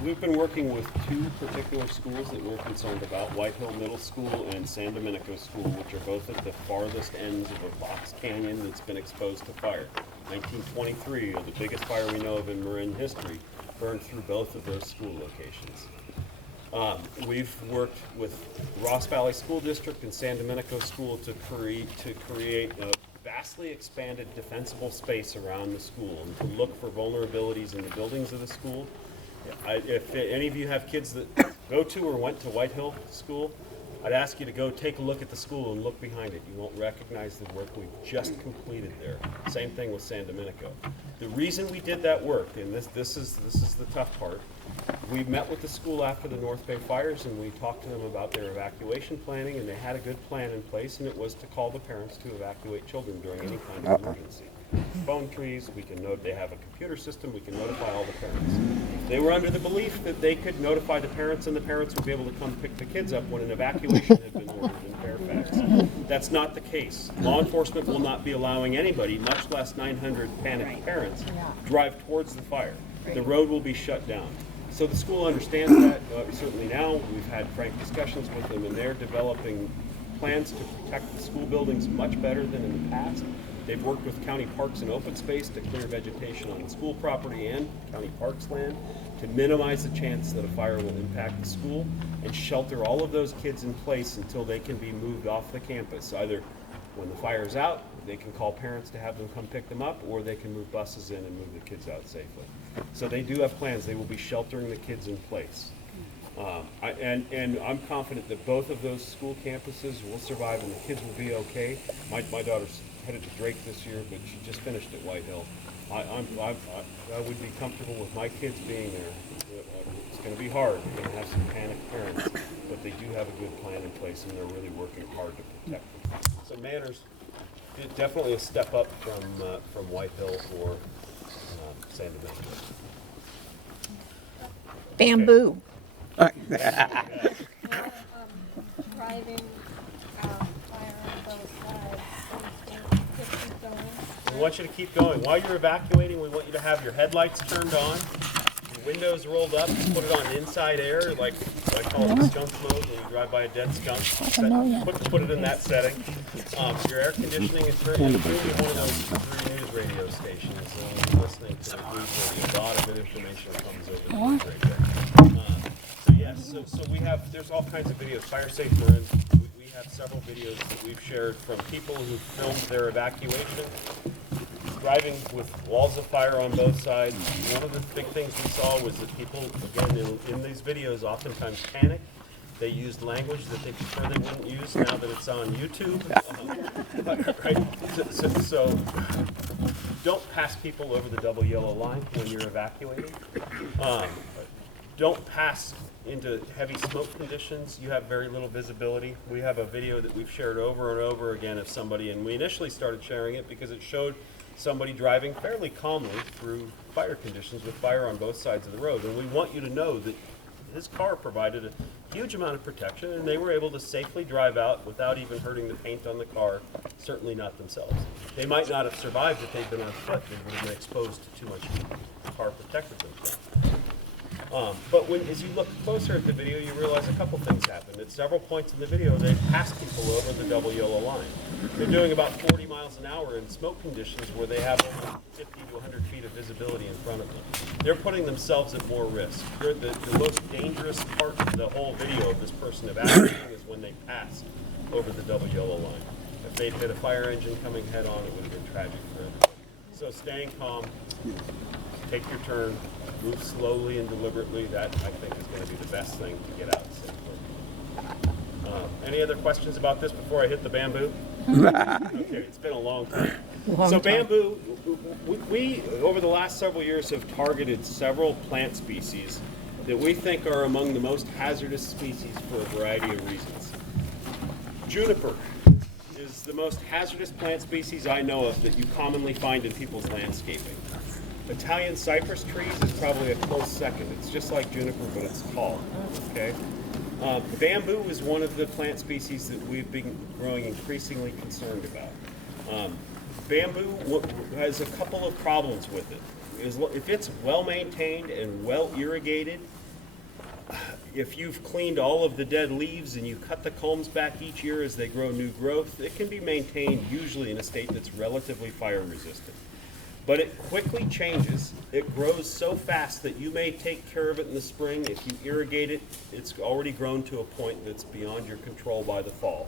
we've been working with two particular schools that we're concerned about, White Hill Middle School and San Domenico School, which are both at the farthest ends of a box canyon that's been exposed to fire. 1923, the biggest fire we know of in Marin history, burned through both of those school locations. We've worked with Ross Valley School District and San Domenico School to create a vastly expanded defensible space around the school and to look for vulnerabilities in the buildings of the school. If any of you have kids that go to or went to White Hill School, I'd ask you to go take a look at the school and look behind it. You won't recognize the work we've just completed there. Same thing with San Domenico. The reason we did that work, and this is the tough part, we met with the school after the North Bay fires and we talked to them about their evacuation planning, and they had a good plan in place, and it was to call the parents to evacuate children during any kind of emergency. Phone trees, we can note they have a computer system, we can notify all the parents. They were under the belief that they could notify the parents and the parents would be able to come pick the kids up when an evacuation had been ordered in Fairfax. That's not the case. Law enforcement will not be allowing anybody, much less 900 panicked parents, drive towards the fire. The road will be shut down. So the school understands that, certainly now. We've had frank discussions with them, and they're developing plans to protect the school buildings much better than in the past. They've worked with county parks and open space to clear vegetation on school property and county parks land to minimize the chance that a fire will impact the school and shelter all of those kids in place until they can be moved off the campus. Either when the fire's out, they can call parents to have them come pick them up, or they can move buses in and move the kids out safely. So they do have plans. They will be sheltering the kids in place. And I'm confident that both of those school campuses will survive and the kids will be okay. My daughter's headed to Drake this year, but she just finished at White Hill. I would be comfortable with my kids being there. It's going to be hard. We're going to have some panicked parents, but they do have a good plan in place, and they're really working hard to protect them. So Manners, definitely a step up from White Hill or San Domenico. Bamboo. Driving fire on both sides. We want you to keep going. While you're evacuating, we want you to have your headlights turned on, your windows rolled up, put it on inside air, like I call it the skunk mode when you drive by a dead skunk. Put it in that setting. Your air conditioning is very good. One of those 3 news radio stations. Listening to the news radio, a lot of good information comes over the news radio. So yes, so we have, there's all kinds of videos. Firesafe Marin, we have several videos that we've shared from people who filmed their evacuation, driving with walls of fire on both sides. One of the big things we saw was that people, again, in these videos oftentimes panic. They used language that they prefer they wouldn't use now that it's on YouTube. Right? So don't pass people over the double yellow line when you're evacuating. Don't pass into heavy smoke conditions. You have very little visibility. We have a video that we've shared over and over again of somebody, and we initially started sharing it because it showed somebody driving fairly calmly through fire conditions with fire on both sides of the road. And we want you to know that his car provided a huge amount of protection, and they were able to safely drive out without even hurting the paint on the car, certainly not themselves. They might not have survived if they'd been on foot. They would have been exposed to too much heat. The car protected them from it. But as you look closer at the video, you realize a couple things happened. At several points in the video, they passed people over the double yellow line. They're doing about 40 miles an hour in smoke conditions where they have only 50 to 100 feet of visibility in front of them. They're putting themselves at more risk. The most dangerous part of the whole video of this person evacuating is when they pass over the double yellow line. If they'd hit a fire engine coming head on, it would have been tragic for everybody. So staying calm, take your turn, move slowly and deliberately. That, I think, is going to be the best thing to get out safely. Any other questions about this before I hit the bamboo? Okay, it's been a long time. Bamboo, we, over the last several years, have targeted several plant species that we think are among the most hazardous species for a variety of reasons. Juniper is the most hazardous plant species I know of that you commonly find in people's landscaping. Italian cypress trees is probably a close second. It's just like juniper, but it's tall. Okay. Bamboo is one of the plant species that we've been growing increasingly concerned about. Bamboo has a couple of problems with it. If it's well maintained and well irrigated, if you've cleaned all of the dead leaves and you cut the culms back each year as they grow new growth, it can be maintained usually in a state that's relatively fire resistant. But it quickly changes. It grows so fast that you may take care of it in the spring. If you irrigate it, it's already grown to a point that's beyond your control by the fall.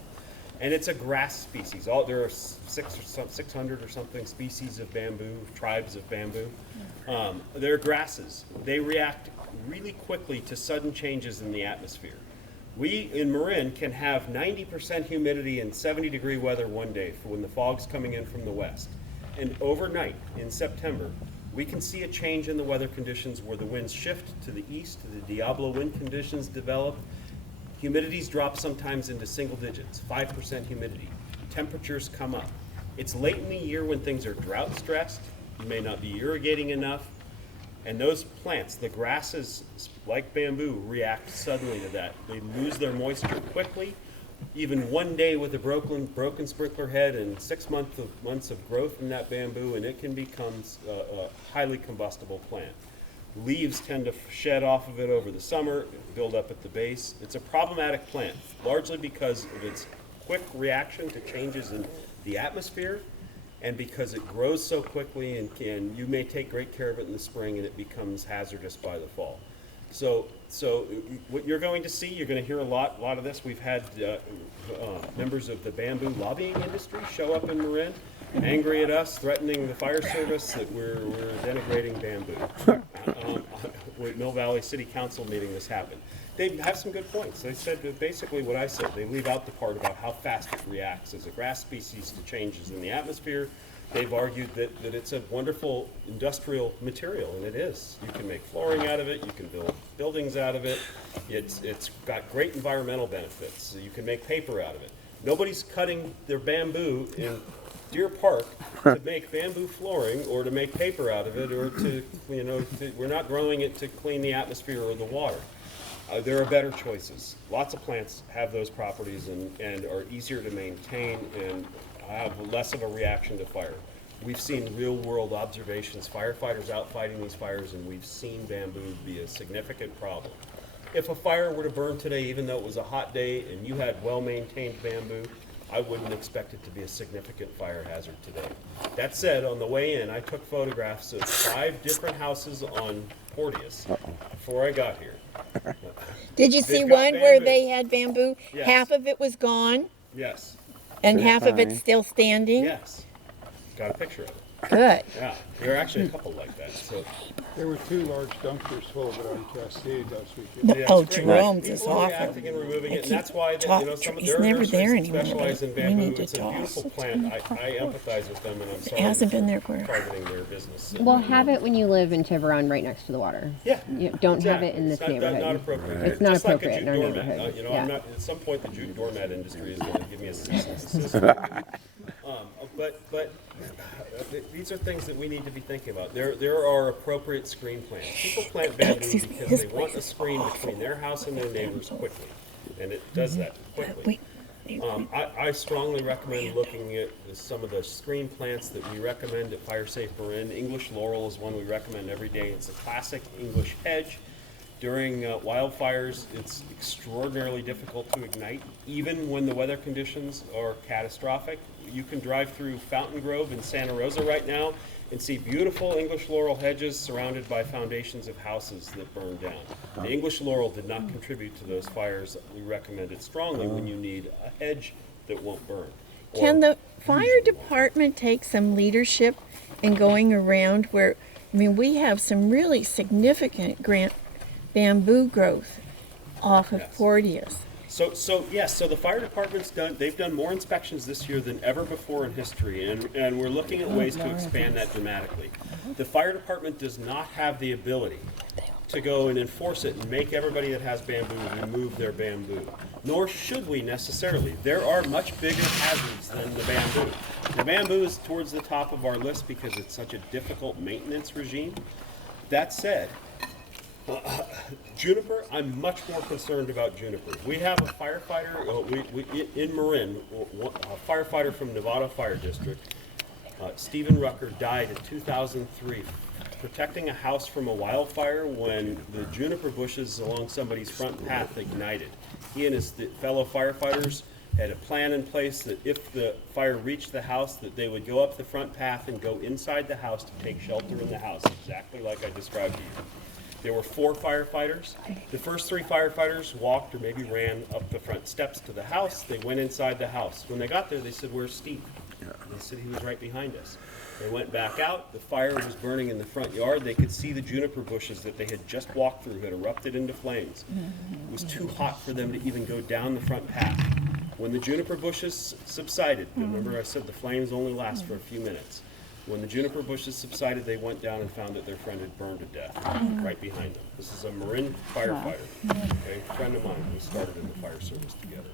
And it's a grass species. There are 600 or something species of bamboo, tribes of bamboo. They're grasses. They react really quickly to sudden changes in the atmosphere. We in Marin can have 90% humidity and 70-degree weather one day for when the fog's coming in from the west. And overnight in September, we can see a change in the weather conditions where the winds shift to the east, the Diablo wind conditions develop. Humidities drop sometimes into single digits, 5% humidity. Temperatures come up. It's late in the year when things are drought stressed. You may not be irrigating enough. And those plants, the grasses, like bamboo, react suddenly to that. They lose their moisture quickly. Even one day with a broken sprinkler head and 6 months of growth in that bamboo, and it can become a highly combustible plant. Leaves tend to shed off of it over the summer, build up at the base. It's a problematic plant, largely because of its quick reaction to changes in the atmosphere, and because it grows so quickly, and you may take great care of it in the spring, and it becomes hazardous by the fall. So what you're going to see, you're going to hear a lot of this. We've had members of the bamboo lobbying industry show up in Marin, angry at us, threatening the fire service that we're denigrating bamboo. With Mill Valley City Council meeting, this happened. They have some good points. They said basically what I said. They leave out the part about how fast it reacts as a grass species to changes in the atmosphere. They've argued that it's a wonderful industrial material, and it is. You can make flooring out of it, you can build buildings out of it. It's got great environmental benefits. You can make paper out of it. Nobody's cutting their bamboo in Deer Park to make bamboo flooring or to make paper out of it, or we're not growing it to clean the atmosphere or the water. There are better choices. Lots of plants have those properties and are easier to maintain and have less of a reaction to fire. We've seen real-world observations, firefighters out fighting these fires, and we've seen bamboo be a significant problem. If a fire were to burn today, even though it was a hot day and you had well-maintained bamboo, I wouldn't expect it to be a significant fire hazard today. That said, on the way in, I took photographs of 5 different houses on Porteous before I got here. Did you see one where they had bamboo? Yes. Half of it was gone? Yes. And half of it's still standing? Yes. Got a picture of it. Good. Yeah, there are actually a couple like that. So there were 2 large dumpsters full of it on Cascade last weekend. No, yeah, oh, great. Jerome's is People are awful. reacting and removing I it, and that's why keep some of he's their never nurseries there that anymore, specialize in but bamboo. we need to It's a beautiful toss. plant. I empathize with them, and I'm sorry. hasn't been there for for- targeting their business. Well, have it when you live in Tiburon right next to the water. Yeah. You don't have it in this It's neighborhood. not appropriate. It's not Just like a appropriate in jute our doormat. neighborhood. I'm Yeah. not, at some point, the jute doormat industry is going to give me a cease and desist. But these are things that we need to be thinking about. There are appropriate screen plans. People plant bamboo because they want a screen between their house and their neighbors quickly, and it does that quickly. I strongly recommend looking at some of the screen plants that we recommend at Firesafe Marin. English laurel is one we recommend every day. It's a classic English hedge. During wildfires, it's extraordinarily difficult to ignite, even when the weather conditions are catastrophic. You can drive through Fountain Grove in Santa Rosa right now and see beautiful English laurel hedges surrounded by foundations of houses that burned down. The English laurel did not contribute to those fires. We recommend it strongly when you need a hedge that won't burn. Can the fire department take some leadership in going around where, I mean, we have some really significant bamboo growth off of Porteous. So the fire department's they've done more inspections this year than ever before in history, and we're looking at ways to expand that dramatically. The fire department does not have the ability to go and enforce it and make everybody that has bamboo remove their bamboo, nor should we necessarily. There are much bigger hazards than the bamboo. The bamboo is towards the top of our list because it's such a difficult maintenance regime. That said, juniper, I'm much more concerned about juniper. We have a firefighter in Marin, a firefighter from Nevada Fire District. Stephen Rucker died in 2003 protecting a house from a wildfire when the juniper bushes along somebody's front path ignited. He and his fellow firefighters had a plan in place that if the fire reached the house, that they would go up the front path and go inside the house to take shelter in the house, exactly like I described to you. There were 4 firefighters. The first 3 firefighters walked or maybe ran up the front steps to the house. They went inside the house. When they got there, they said, "Where's Steve?" They said he was right behind us. They went back out. The fire was burning in the front yard. They could see the juniper bushes that they had just walked through had erupted into flames. It was too hot for them to even go down the front path. When the juniper bushes subsided, remember I said the flames only last for a few minutes. When the juniper bushes subsided, they went down and found that their friend had burned to death right behind them. This is a Marin firefighter, okay, a friend of mine. We started in the fire service together.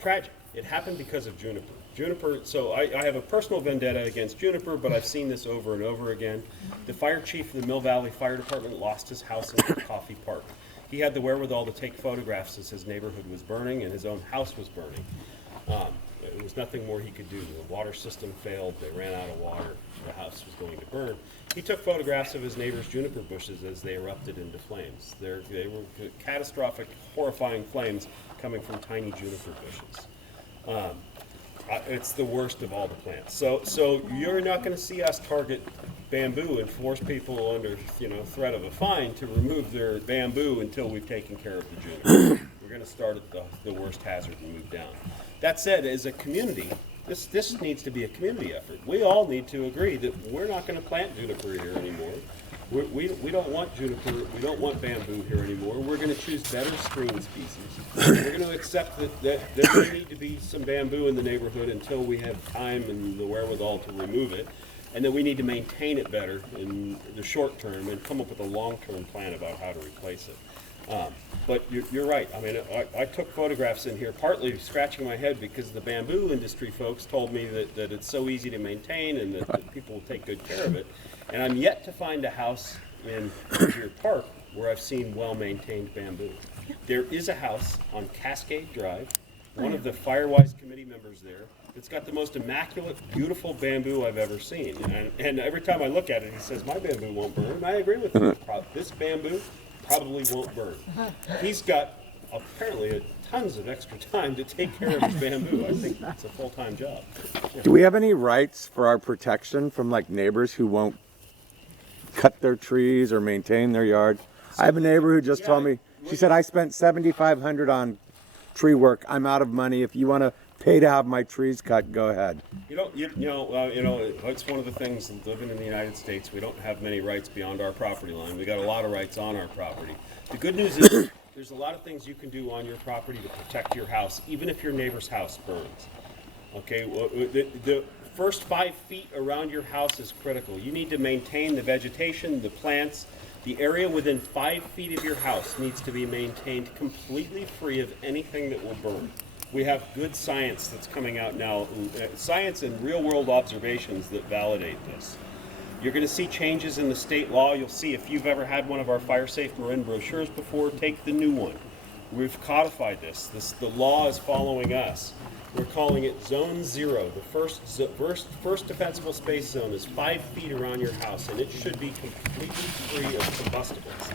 Tragic. It happened because of juniper. Juniper, so I have a personal vendetta against juniper, but I've seen this over and over again. The fire chief of the Mill Valley Fire Department lost his house in Coffee Park. He had the wherewithal to take photographs as his neighborhood was burning and his own house was burning. There was nothing more he could do. The water system failed. They ran out of water. The house was going to burn. He took photographs of his neighbor's juniper bushes as they erupted into flames. They were catastrophic, horrifying flames coming from tiny juniper bushes. It's the worst of all the plants. So you're not going to see us target bamboo and force people under threat of a fine to remove their bamboo until we've taken care of the juniper. We're going to start at the worst hazard and move down. That said, as a community, this needs to be a community effort. We all need to agree that we're not going to plant juniper here anymore. We don't want juniper, we don't want bamboo here anymore. We're going to choose better screen species. We're going to accept that there need to be some bamboo in the neighborhood until we have time and the wherewithal to remove it. And then we need to maintain it better in the short term and come up with a long-term plan about how to replace it. But you're right. I mean, I took photographs in here, partly scratching my head because the bamboo industry folks told me that it's so easy to maintain and that people will take good care of it. And I'm yet to find a house in Deer Park where I've seen well-maintained bamboo. There is a house on Cascade Drive, one of the Firewise committee members there. It's got the most immaculate, beautiful bamboo I've ever seen. And every time I look at it, he says, "My bamboo won't burn." And I agree with him. This bamboo probably won't burn. He's got apparently tons of extra time to take care of his bamboo. I think it's a full-time job. Yeah. Do we have any rights for our protection from like neighbors who won't cut their trees or maintain their yard? I have a neighbor who just told me, she said, "I spent $7,500 on tree work. I'm out of money. If you want to pay to have my trees cut, go ahead." It's one of the things living in the United States. We don't have many rights beyond our property line. We got a lot of rights on our property. The good news is there's a lot of things you can do on your property to protect your house, even if your neighbor's house burns. Okay, well, the first 5 feet around your house is critical. You need to maintain the vegetation, the plants. The area within 5 feet of your house needs to be maintained completely free of anything that will burn. We have good science that's coming out now, science and real-world observations that validate this. You're going to see changes in the state law. You'll see, if you've ever had one of our Firesafe Marin brochures before, take the new one. We've codified this. The law is following us. We're calling it Zone 0. The first defensible space zone is 5 feet around your house, and it should be completely free of combustibles.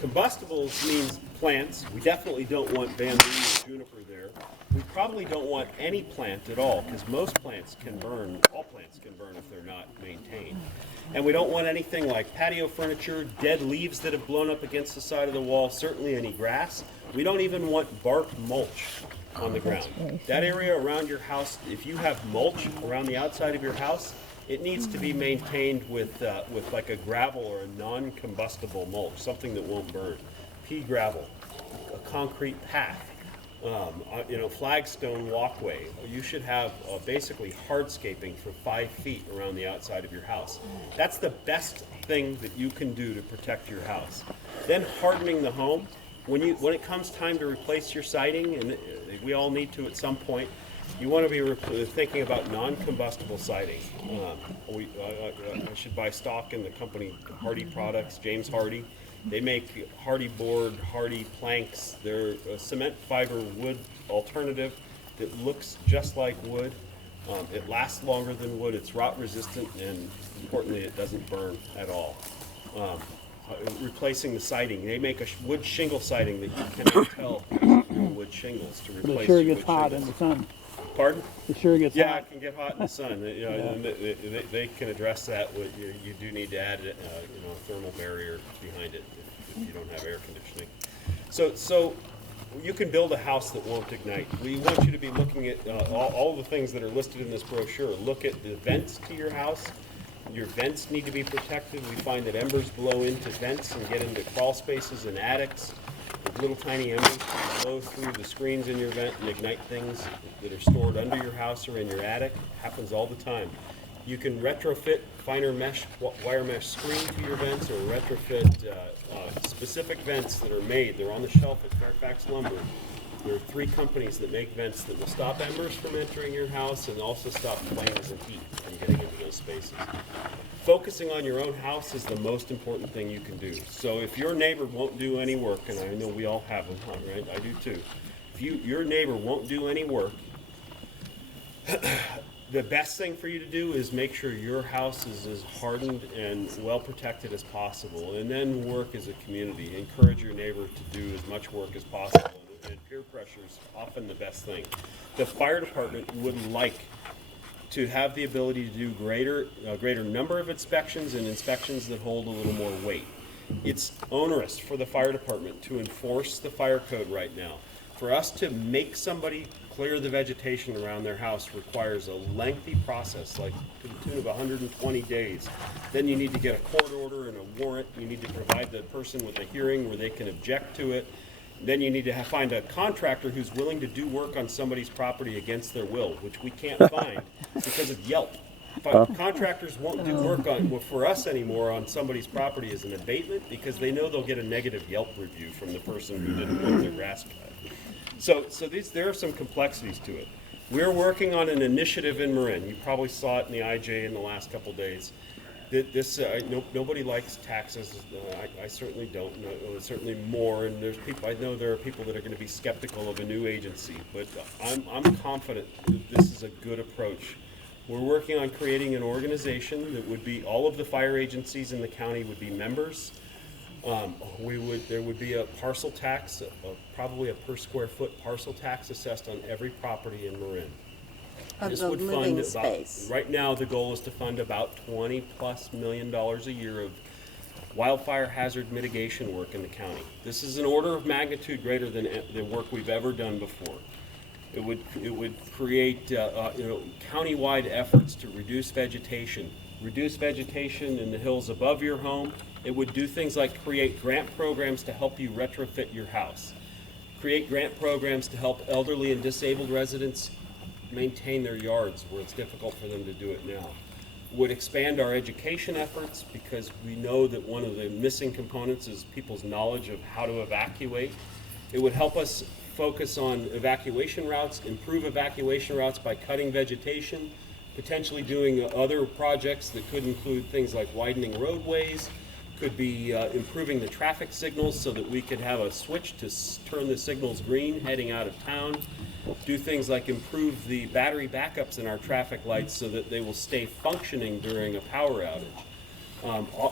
Combustibles means plants. We definitely don't want bamboo or juniper there. We probably don't want any plant at all, because most plants can burn, all plants can burn if they're not maintained. And we don't want anything like patio furniture, dead leaves that have blown up against the side of the wall, certainly any grass. We don't even want bark mulch on the ground. That area around your house, if you have mulch around the outside of your house, it needs to be maintained with like a gravel or a non-combustible mulch, something that won't burn. Pea gravel, a concrete path, flagstone walkway. You should have basically hardscaping for 5 feet around the outside of your house. That's the best thing that you can do to protect your house. Then hardening the home. When it comes time to replace your siding, and we all need to at some point, you want to be thinking about non-combustible siding. I should buy stock in the company Hardy Products, James Hardy. They make Hardy board, Hardy planks. They're a cement fiber wood alternative that looks just like wood. It lasts longer than wood. It's rot resistant, and importantly, it doesn't burn at all. Replacing the siding. They make a wood shingle siding that you cannot tell from wood shingles to replace. But it sure your gets wood hot shingles. in the sun. Pardon? It sure gets hot. Yeah, it can get hot in the sun. And they can address that. You do need to add a thermal barrier behind it if you don't have air conditioning. So you can build a house that won't ignite. We want you to be looking at all the things that are listed in this brochure. Look at the vents to your house. Your vents need to be protected. We find that embers blow into vents and get into crawl spaces and attics. Little tiny embers blow through the screens in your vent and ignite things that are stored under your house or in your attic. It happens all the time. You can retrofit finer mesh, wire mesh screen to your vents, or retrofit specific vents that are made. They're on the shelf at Fairfax Lumber. There are 3 companies that make vents that will stop embers from entering your house and also stop flames and heat from getting into those spaces. Focusing on your own house is the most important thing you can do. So if your neighbor won't do any work, and I know we all have them, right? I do too. If your neighbor won't do any work, the best thing for you to do is make sure your house is as hardened and well protected as possible, and then work as a community. Encourage your neighbor to do as much work as possible, and peer pressure is often the best thing. The fire department would like to have the ability to do a greater number of inspections, and inspections that hold a little more weight. It's onerous for the fire department to enforce the fire code right now. For us to make somebody clear the vegetation around their house requires a lengthy process, like to the tune of 120 days. Then you need to get a court order and a warrant. You need to provide the person with a hearing where they can object to it. Then you need to find a contractor who's willing to do work on somebody's property against their will, which we can't find because of Yelp. Contractors won't do work for us anymore on somebody's property as an abatement because they know they'll get a negative Yelp review from the person who didn't want their grass cut. So there are some complexities to it. We're working on an initiative in Marin. You probably saw it in the IJ in the last couple days. Nobody likes taxes. I certainly don't. No, certainly more. And I know there are people that are going to be skeptical of a new agency, but I'm confident that this is a good approach. We're working on creating an organization that would be all of the fire agencies in the county would be members. There would be a parcel tax, probably a per square foot parcel tax assessed on every property in Marin. Of the living space. Right now, the goal is to fund about $20+ million a year of wildfire hazard mitigation work in the county. This is an order of magnitude greater than the work we've ever done before. It would create countywide efforts to reduce vegetation in the hills above your home. It would do things like create grant programs to help you retrofit your house, create grant programs to help elderly and disabled residents maintain their yards where it's difficult for them to do it now. Would expand our education efforts because we know that one of the missing components is people's knowledge of how to evacuate. It would help us focus on evacuation routes, improve evacuation routes by cutting vegetation, potentially doing other projects that could include things like widening roadways, could be improving the traffic signals so that we could have a switch to turn the signals green heading out of town, do things like improve the battery backups in our traffic lights so that they will stay functioning during a power outage.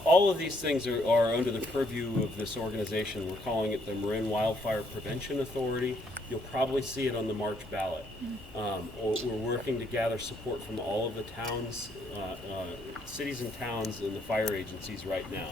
All of these things are under the purview of this organization. We're calling it the Marin Wildfire Prevention Authority. You'll probably see it on the March ballot. We're working to gather support from all of the towns, cities and towns and the fire agencies right now.